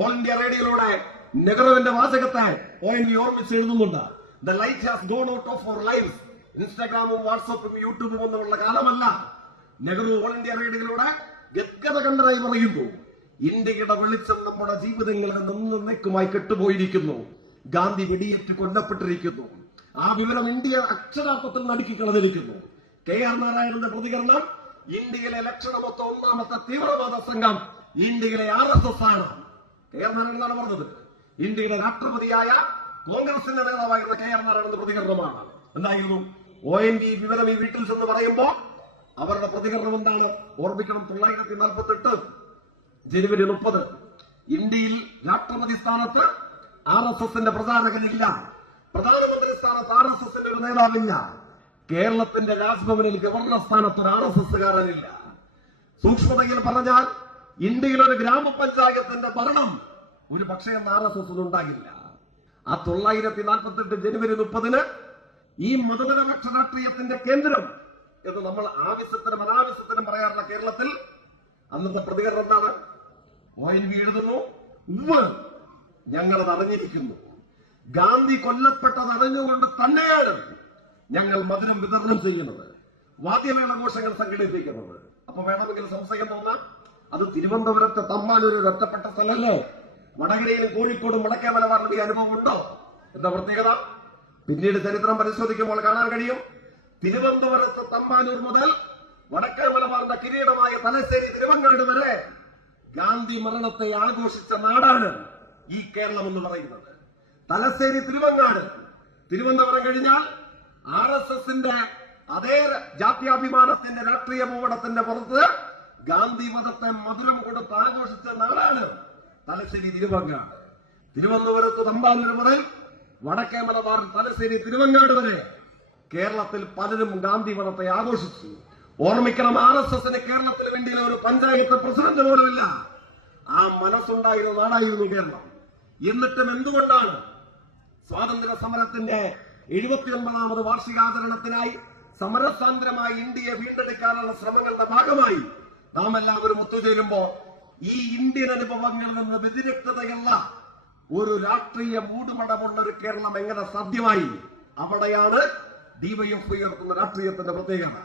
ഓൾ ഇന്ത്യ റേഡിയോയിലൂടെ നെഹ്റുവിന്റെ വാചകത്തെ ONV ഓർമ്മിച്ച് എഴുതുന്നുണ്ട്. The light has gone out of our lives. ഇൻസ്റ്റാഗ്രാമും വാട്സാപ്പും യൂട്യൂബും ഒന്നുമുള്ള കാലമല്ല. നെഹ്റു ഓൾ ഇന്ത്യ റേഡിയോയിലൂടെ ഗദ്ഗതകണ്ഠനായി പറയുന്നു, ഇന്ത്യയുടെ വെളിച്ചം നമ്മുടെ ജീവിതങ്ങളിൽ നിന്നേക്കുമായി കെട്ടുപോയിരിക്കുന്നു. ഗാന്ധി വെടിയേറ്റ് കൊല്ലപ്പെട്ടിരിക്കുന്നു. ആ വിവരം ഇന്ത്യ അക്ഷരാർത്ഥത്തിൽ നടുക്കിക്കളഞ്ഞിരിക്കുന്നു. KR നാരായണന്റെ പ്രതികരണം, ഇന്ത്യയിലെ ലക്ഷണമൊത്ത ഒന്നാമത്തെ തീവ്രവാദ സംഘം ഇന്ത്യയിലെ RSS ആണ്. KR നാരായണനാണ് പറഞ്ഞത്. ഇന്ത്യയുടെ രാഷ്ട്രപതിയായ കോൺഗ്രസിന്റെ നേതാവായിരുന്ന KR നാരായണന്റെ പ്രതികരണമാണ്. എന്തായിരുന്നു? ONV വിവരം ഈ വീട്ടിൽ ചെന്ന് പറയുമ്പോൾ അവരുടെ പ്രതികരണം എന്താണ്? ഓർമ്മിക്കണം, 1948 ജനുവരി 30 ഇന്ത്യയിൽ രാഷ്ട്രപതി സ്ഥാനത്ത് RSSന്റെ പ്രചാരകനില്ല, പ്രധാനമന്ത്രി സ്ഥാനത്ത് RSSന്റെ ഒരു നേതാവില്ല, കേരളത്തിന്റെ രാജ്ഭവനിൽ ഗവർണർ സ്ഥാനത്ത് ഒരു RSSകാരനില്ല. സൂക്ഷ്മതയിൽ പറഞ്ഞാൽ ഇന്ത്യയിൽ ഒരു ഗ്രാമപഞ്ചായത്തിന്റെ ഭരണം ഒരു പക്ഷേ RSS ഉണ്ടാകില്ല. ആ 1948 ജനുവരി 30 ഈ മതനിരപേക്ഷ രാഷ്ട്രീയത്തിന്റെ കേന്ദ്രം എന്ന് നമ്മൾ ആവശ്യത്തിനും അനാവശ്യത്തിനും പറയാറുള്ള കേരളത്തിൽ അന്നത്തെ പ്രതികരണം എന്താണ്? ONV എഴുതുന്നു, ഞങ്ങളത് അറിഞ്ഞിരിക്കുന്നു. ഗാന്ധി കൊല്ലപ്പെട്ടത് അറിഞ്ഞുകൊണ്ട് തന്നെയാണ് ഞങ്ങൾ മധുരം വിതരണം ചെയ്യുന്നത്, വാദ്യമേള ഘോഷങ്ങൾ സംഘടിപ്പിക്കുന്നത്. അപ്പൊ വേണമെങ്കിൽ സംശയം തോന്നാം, അത് തിരുവനന്തപുരത്തെ തമ്പാനൂര് ഒറ്റപ്പെട്ട സ്ഥലമല്ലേ? വടകരയിലും കോഴിക്കോടും വടക്കേ മലബാറിലും ഈ അനുഭവം ഉണ്ടോ? എന്താ പ്രത്യേകത? പിന്നീട് ചരിത്രം പരിശോധിക്കുമ്പോൾ കാണാൻ കഴിയും, തിരുവനന്തപുരത്ത് തമ്പാനൂർ മുതൽ വടക്കേ മലബാറിന്റെ കിരീടമായ തലശ്ശേരി തിരുവങ്ങാട് വരെ ഗാന്ധി മരണത്തെ ആഘോഷിച്ച നാടാണ് ഈ കേരളം എന്ന് പറയുന്നത്. തലശ്ശേരി തിരുവങ്ങാട്, തിരുവനന്തപുരം കഴിഞ്ഞാൽ RSSന്റെ അതേ ജാത്യാഭിമാനത്തിന്റെ രാഷ്ട്രീയ ഭൂപടത്തിന്റെ പുറത്ത് ഗാന്ധി മതത്തെ മധുരം കൊടുത്ത് ആഘോഷിച്ച നാടാണ് തലശ്ശേരി തിരുവങ്ങാട്. തിരുവനന്തപുരത്ത് തമ്പാനൂർ മുതൽ വടക്കേ മലബാർ തലശ്ശേരി തിരുവങ്ങാട് വരെ കേരളത്തിൽ പലരും ഗാന്ധി മതത്തെ ആഘോഷിച്ചു. ഓർമ്മിക്കണം, RSSന് കേരളത്തിന് വേണ്ടി ഒരു പഞ്ചായത്ത് പ്രസിഡന്റ് പോലുമില്ല. ആ മനസ്സുണ്ടായിരുന്ന നാടായിരുന്നു കേരളം. എന്നിട്ടും എന്തുകൊണ്ടാണ് സ്വാതന്ത്ര്യ സമരത്തിന്റെ 79ാമത് വാർഷികാചരണത്തിനായി സമരസാന്ദ്രമായി ഇന്ത്യയെ വീണ്ടെടുക്കാനുള്ള ശ്രമങ്ങളുടെ ഭാഗമായി നാം എല്ലാവരും ഒത്തുചേരുമ്പോ ഈ ഇന്ത്യൻ അനുഭവങ്ങളിൽ നിന്ന് വ്യതിരിക്തതയുള്ള ഒരു രാഷ്ട്രീയ മൂടുമടമുള്ള ഒരു കേരളം എങ്ങനെ സാധ്യമായി? അവിടെയാണ് DYFI ഉയർത്തുന്ന രാഷ്ട്രീയത്തിന്റെ പ്രത്യേകത.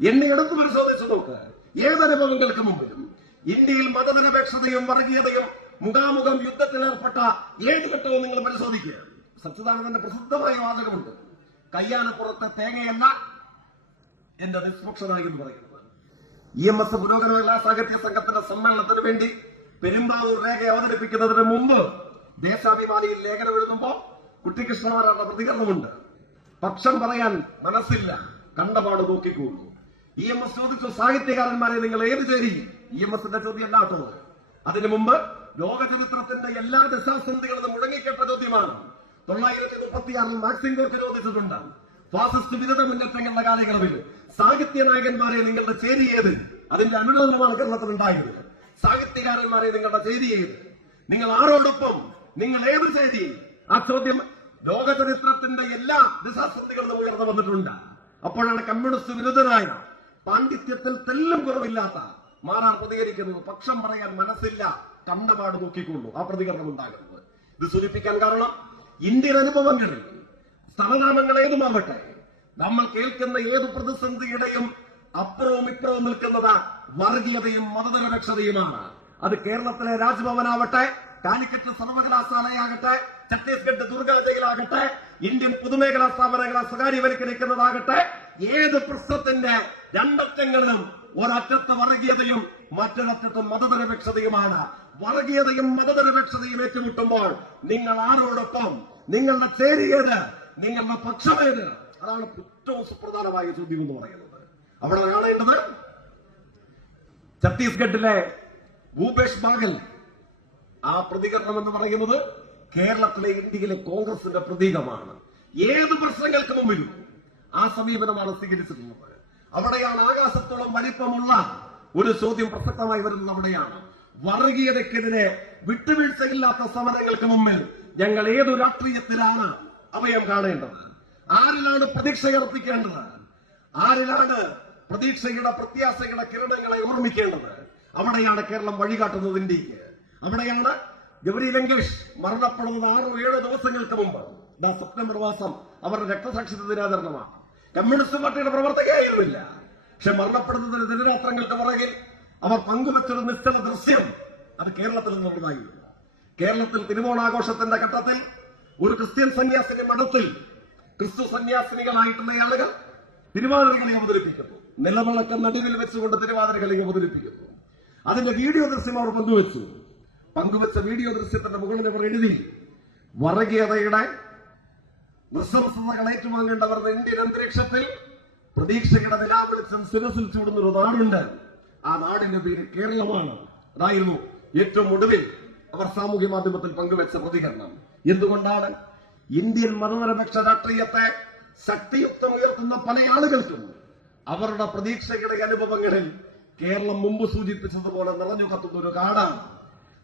എന്നെ എടുത്തു പരിശോധിച്ചു നോക്ക്. ഏതനുഭവങ്ങൾക്ക് മുമ്പിലും ഇന്ത്യയിൽ മതനിരപേക്ഷതയും വർഗീയതയും മുഖാമുഖം യുദ്ധത്തിലേർപ്പെട്ട ഏത് ഘട്ടവും നിങ്ങൾ പരിശോധിക്കുക. സച്ചിദാനന്ദന്റെ പ്രസിദ്ധമായ വാചകമുണ്ട്, കയ്യാനപ്പുറത്തെ തേങ്ങയല്ല എന്റെ നിഷ്പക്ഷനായി എന്ന് പറയുന്നത്. EMS പുരോഗമന മഹിളാ സാഹിത്യ സംഘത്തിന്റെ സമ്മേളനത്തിന് വേണ്ടി പെരുമ്പാവൂർ രേഖ അവതരിപ്പിക്കുന്നതിന് മുമ്പ് ദേശാഭിമാനിയിൽ ലേഖനം എഴുതുമ്പോൾ കുട്ടിക്കൃഷ്ണമാരുടെ പ്രതികരണമുണ്ട്. പക്ഷം പറയാൻ മനസ്സില്ല, കണ്ടപാട് നോക്കിക്കൊള്ളു. EMS ചോദിച്ചു, സാഹിത്യകാരന്മാരെ നിങ്ങൾ ഏത് ചേരി? EMSന്റെ ചോദ്യം അല്ല കേട്ടോ. അതിനു മുമ്പ് ലോകചരിത്രത്തിന്റെ എല്ലാ ദശാസന്ധികളും മുഴങ്ങിക്കേട്ട ചോദ്യമാണ്. 1936 മാക്സിം ഗോർക്കി ചോദിച്ചിട്ടുണ്ട്, ഫാസിസ്റ്റ് വിരുദ്ധ മുന്നേറ്റങ്ങളുടെ കാലയളവിൽ സാഹിത്യ നായകന്മാരെ നിങ്ങളുടെ ചേരി ഏത്? അതിന്റെ അനുരോധനമാണ് കേരളത്തിൽ ഉണ്ടായത്. സാഹിത്യകാരന്മാരെ നിങ്ങളുടെ ചേരി ഏത്? നിങ്ങൾ ആരോടൊപ്പം? നിങ്ങൾ ഏത് ചേരി? ആ ചോദ്യം ലോകചരിത്രത്തിന്റെ എല്ലാ ദിശാസന്ധികളിലും ഉയർന്നു വന്നിട്ടുണ്ട്. അപ്പോഴാണ് കമ്മ്യൂണിസ്റ്റ് വിരുദ്ധനായ, പാണ്ഡിത്യത്തിൽ തെല്ലും കുറവില്ലാത്ത മാറാൻ പ്രതികരിക്കുന്നത്. പക്ഷം പറയാൻ മനസ്സില്ല, കണ്ടപാട് നോക്കിക്കൊള്ളു. ആ പ്രതികരണം ഉണ്ടാകുന്നത്. ഇത് സൂചിപ്പിക്കാൻ കാരണം ഇന്ത്യൻ അനുഭവങ്ങളിൽ സ്ഥലനാമങ്ങൾ ഏതുമാവട്ടെ, നമ്മൾ കേൾക്കുന്ന ഏത് പ്രതിസന്ധിയുടെയും അപ്പുറവും ഇപ്പുറവും നിൽക്കുന്നത് വർഗീയതയും മതനിരപേക്ഷതയുമാണ്. അത് കേരളത്തിലെ രാജ്ഭവനാവട്ടെ, കാലിക്കറ്റ് സർവകലാശാലയാകട്ടെ, ഛത്തീസ്ഗഡ് ദുർഗാ ജയിലാകട്ടെ, ഇന്ത്യൻ പൊതുമേഖലാ സ്ഥാപനങ്ങളെ സ്വകാര്യവൽക്കരിക്കുന്നതാകട്ടെ, ഏത് പ്രശ്നത്തിന്റെ രണ്ടറ്റങ്ങളിലും ഒരറ്റത്ത് വർഗീയതയും മറ്റൊരറ്റത്ത് മതനിരപേക്ഷതയുമാണ്. വർഗീയതയും മതനിരപേക്ഷതയും ഏറ്റുമുട്ടുമ്പോൾ നിങ്ങൾ ആരോടൊപ്പം? നിങ്ങളുടെ ചേരിയേത്? നിങ്ങളുടെ പക്ഷമേത്? അതാണ് ഏറ്റവും സുപ്രധാനമായ ചോദ്യം എന്ന് പറയുന്നത്. അവിടെ കാണേണ്ടത് ഛത്തീസ്ഗഡിലെ ഭൂപേഷ് ബാഗൽ ആ പ്രതികരണം എന്ന് പറയുന്നത് കേരളത്തിലെ ഇന്ത്യയിലെ കോൺഗ്രസിന്റെ പ്രതീകമാണ്. ഏത് പ്രശ്നങ്ങൾക്ക് മുമ്പിലും ആ സമീപനമാണ് സ്വീകരിച്ചിട്ടുള്ളത്. അവിടെയാണ് ആകാശത്തോളം വലിപ്പമുള്ള ഒരു ചോദ്യം പ്രസക്തമായി വരുന്നത്. അവിടെയാണ് വർഗീയതയ്ക്കെതിരെ വിട്ടുവീഴ്ചയില്ലാത്ത സമരങ്ങൾക്ക് മുമ്പിൽ ഞങ്ങൾ ഏതു രാഷ്ട്രീയത്തിലാണ് അഭയം കാണേണ്ടത്? ആരിലാണ് പ്രതീക്ഷയർപ്പിക്കേണ്ടത്? ആരിലാണ് പ്രതീക്ഷയുടെ പ്രത്യാശയുടെ കിരണങ്ങളെ ഓർമ്മിക്കേണ്ടത്? അവിടെയാണ് കേരളം വഴികാട്ടുന്നത് ഇന്ത്യക്ക്. അവിടെയാണ് ഗൗരി ലങ്കേഷ് മരണപ്പെടുന്നത് 6-7 ദിവസങ്ങൾക്ക് മുമ്പ്. സെപ്റ്റംബർ മാസം അവരുടെ രക്തസാക്ഷിത്വ ദിനാചരണമാണ്. കമ്മ്യൂണിസ്റ്റ് പാർട്ടിയുടെ പ്രവർത്തകയായിരുന്നില്ല. പക്ഷെ മരണപ്പെടുന്നതിന് ദിനരാത്രങ്ങൾക്ക് പുറകിൽ അവർ പങ്കുവച്ചൊരു നിശ്ചല ദൃശ്യം അത് കേരളത്തിൽ നിന്നുള്ളതായിരുന്നു. കേരളത്തിൽ തിരുവോണാഘോഷത്തിന്റെ ഘട്ടത്തിൽ ഒരു ക്രിസ്ത്യൻ സന്യാസിന്റെ മഠത്തിൽ ക്രിസ്തു സന്യാസിനികളായിട്ടുള്ള ആളുകൾ തിരുവാതിരകളെ അവതരിപ്പിക്കുന്നു. നിലവിളക്ക് നടുവിൽ വെച്ചുകൊണ്ട് തിരുവാതിരകളെ അവതരിപ്പിക്കുന്നു. അതിന്റെ വീഡിയോ ദൃശ്യം അവർ പങ്കുവച്ച വീഡിയോ ദൃശ്യത്തിന്റെ മുകളിൽ അവർ എഴുതി, വർഗീയതയുടെ നൃശംസതകൾ ഏറ്റുവാങ്ങേണ്ടവർ ഇന്ത്യൻ അന്തരീക്ഷത്തിൽ പ്രതീക്ഷയുടെ നിലാവിളിച്ചം ശിരസിൽ ചൂടുന്ന ഒരു നാടുണ്ട്. ആ നാടിന്റെ പേര് കേരളമാണ്. അതായിരുന്നു ഏറ്റവും ഒടുവിൽ അവർ സാമൂഹ്യ മാധ്യമത്തിൽ പങ്കുവെച്ച പ്രതികരണം. എന്തുകൊണ്ടാണ് ഇന്ത്യൻ മതനിരപേക്ഷ രാഷ്ട്രീയത്തെ ശക്തിയുക്തം ഉയർത്തുന്ന പല ആളുകൾക്കും അവരുടെ പ്രതീക്ഷയുടെ അനുഭവങ്ങളിൽ കേരളം മുമ്പ് സൂചിപ്പിച്ചതുപോലെ നിറഞ്ഞു കത്തുന്ന ഒരു കാടാണ്.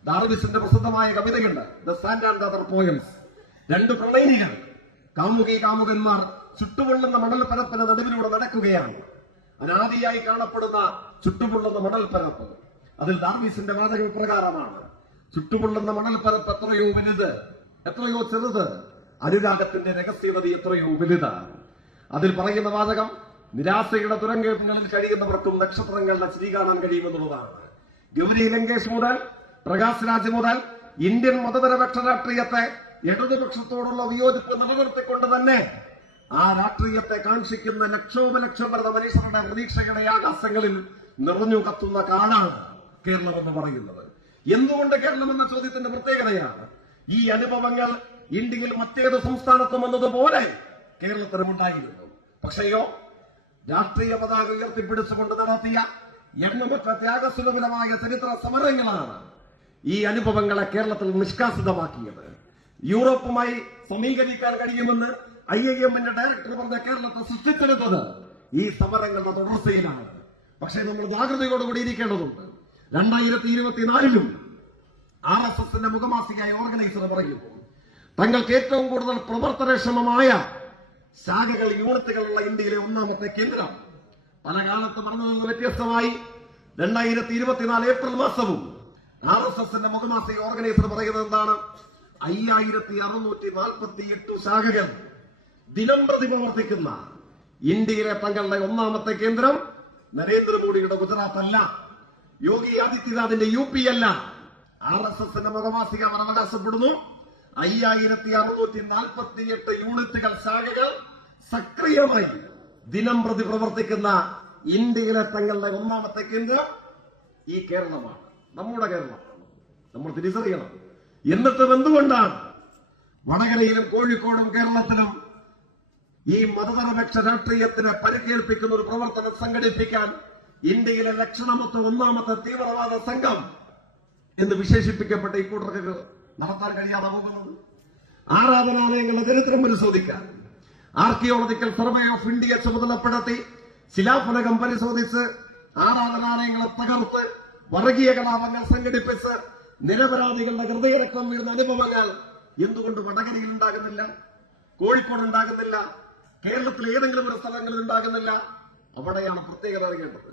ഡാർവിസിന്റെ പ്രസിദ്ധമായ കവിതയുണ്ട്, the sand and the other poems. 2 പ്രണയിനികൾ, കാമുകന്മാർ ചുട്ടുപൊള്ളുന്ന മണൽപ്പരപ്പിന് നടുവിലൂടെ നടക്കുകയാണ്. അനാദിയായി കാണപ്പെടുന്ന ചുട്ടുപൊള്ളുന്ന മണൽപ്പരപ്പ്. അതിൽ ഡാർവിസിന്റെ വാചക പ്രകാരമാണ്, ചുട്ടുപൊള്ളുന്ന മണൽപ്പരപ്പ് എത്രയോ വലുത്, എത്രയോ ചെറുത്, അനുരാഗത്തിന്റെ രഹസ്യതതി എത്രയോ വലുതാണ്. അതിൽ പറയുന്ന വാചകം, നിരാശയുടെ തുരങ്കങ്ങളിൽ കഴിയുന്നവർക്കും നക്ഷത്രങ്ങളുടെ ചിരി കാണാൻ കഴിയുമെന്നുള്ളതാണ്. ഗൗരി ലങ്കേഷ് മുതൽ പ്രകാശ് രാജ് മുതൽ ഇന്ത്യൻ മതനിരപേക്ഷ രാഷ്ട്രീയത്തെ ഇടതുപക്ഷത്തോടുള്ള വിയോജിപ്പ് നിലനിർത്തിക്കൊണ്ട് തന്നെ ആ രാഷ്ട്രീയത്തെ കാക്ഷിക്കുന്ന ലക്ഷോപലക്ഷം വരുന്ന മനുഷ്യരുടെ പ്രതീക്ഷയുടെ ആകാശങ്ങളിൽ നിറഞ്ഞു കത്തുന്ന കാടാണ് കേരളം എന്ന് പറയുന്നത്. എന്തുകൊണ്ട് കേരളം എന്ന ചോദ്യത്തിന്റെ പ്രത്യേകതയാണ്, ഈ അനുഭവങ്ങൾ ഇന്ത്യയിൽ മറ്റേത് സംസ്ഥാനത്തും എന്നതുപോലെ കേരളത്തിനും ഉണ്ടായിരുന്നു. പക്ഷെയോ രാഷ്ട്രീയ പതാക ഉയർത്തിപ്പിടിച്ചുകൊണ്ട് നടത്തിയ എണ്ണമറ്റ ത്യാഗസുലഭമായ ചരിത്ര സമരങ്ങളാണ് ഈ അനുഭവങ്ങളെ കേരളത്തിൽ നിഷ്കാസിതമാക്കിയത്. യൂറോപ്പുമായി സമീകരിക്കാൻ കഴിയുമെന്ന് IIM-ന്റെ ഡയറക്ടർ പറഞ്ഞ കേരളത്തെ സൃഷ്ടിച്ചെടുത്തത് ഈ സമരങ്ങളുടെ തുടർച്ചയിലാണ്. പക്ഷേ നമ്മൾ ജാഗ്രതയോടുകൂടി ഇരിക്കേണ്ടതുണ്ട്. 2024-ലും RSSന്റെ മുഖമാസികയായ ഓർഗനൈസർ പറയുന്നു, തങ്ങൾക്ക് ഏറ്റവും കൂടുതൽ പ്രവർത്തനക്ഷമമായ ശാഖകൾ, യൂണിറ്റുകളുള്ള ഇന്ത്യയിലെ 1ാമത്തെ കേന്ദ്രം. പല കാലത്ത് പറഞ്ഞതിൽ വ്യത്യസ്തമായി 2024 ഏപ്രിൽ മാസവും RSSന്റെ മുഖമാസിക ഓർഗനൈസർ പറയുന്നത് എന്താണ്? 5648 ശാഖകൾ ദിനം പ്രതി പ്രവർത്തിക്കുന്ന ഇന്ത്യയിലെ തങ്ങളുടെ 1ാമത്തെ കേന്ദ്രം നരേന്ദ്രമോദിയുടെ ഗുജറാത്ത് അല്ല, യോഗി ആദിത്യനാഥിന്റെ UP അല്ല. RSSന്റെ മുഖമാസിക അവർ അവകാശപ്പെടുന്നു 5648 യൂണിറ്റുകൾ, ശാഖകൾ സക്രിയമായി ദിനം പ്രതി പ്രവർത്തിക്കുന്ന ഇന്ത്യയിലെ തങ്ങളുടെ 1ാമത്തെ കേന്ദ്രം ഈ കേരളമാണ്, നമ്മുടെ കേരളമാണ്. നമ്മൾ തിരിച്ചറിയണം. എന്നിട്ടും എന്തുകൊണ്ടാണ് വടകരയിലും കോഴിക്കോടും കേരളത്തിലും ഈ മതനിരപേക്ഷ രാഷ്ട്രീയത്തിന് പരിക്കേൽപ്പിക്കുന്ന ഒരു പ്രവർത്തനം സംഘടിപ്പിക്കാൻ ഇന്ത്യയിലെ ലക്ഷണമൊത്ത 1ാമത്തെ തീവ്രവാദ സംഘം എന്ന് വിശേഷിപ്പിക്കപ്പെട്ട ഈ കൂട്ടർക്ക് നടത്താൻ കഴിയാതെ പോകുന്നത്? ആരാധനാലയങ്ങളുടെ ചരിത്രം പരിശോധിക്കാൻ ആർക്കിയോളജിക്കൽ സർവേ ഓഫ് ഇന്ത്യ ചുമതലപ്പെടുത്തി ശിലാഫലകം പരിശോധിച്ച് ആരാധനാലയങ്ങളെ തകർത്ത് വർഗീയ കലാപങ്ങൾ സംഘടിപ്പിച്ച് നിരപരാധികളുടെ ഹൃദയരക്തം വീഴുന്ന അനുഭവങ്ങൾ എന്തുകൊണ്ട് വടകരയിൽ ഉണ്ടാകുന്നില്ല, കോഴിക്കോട് ഉണ്ടാകുന്നില്ല, കേരളത്തിലെ ഏതെങ്കിലും ഒരു സ്ഥലങ്ങളിൽ ഉണ്ടാകുന്നില്ല? അവിടെയാണ് പ്രത്യേകത അറിയേണ്ടത്.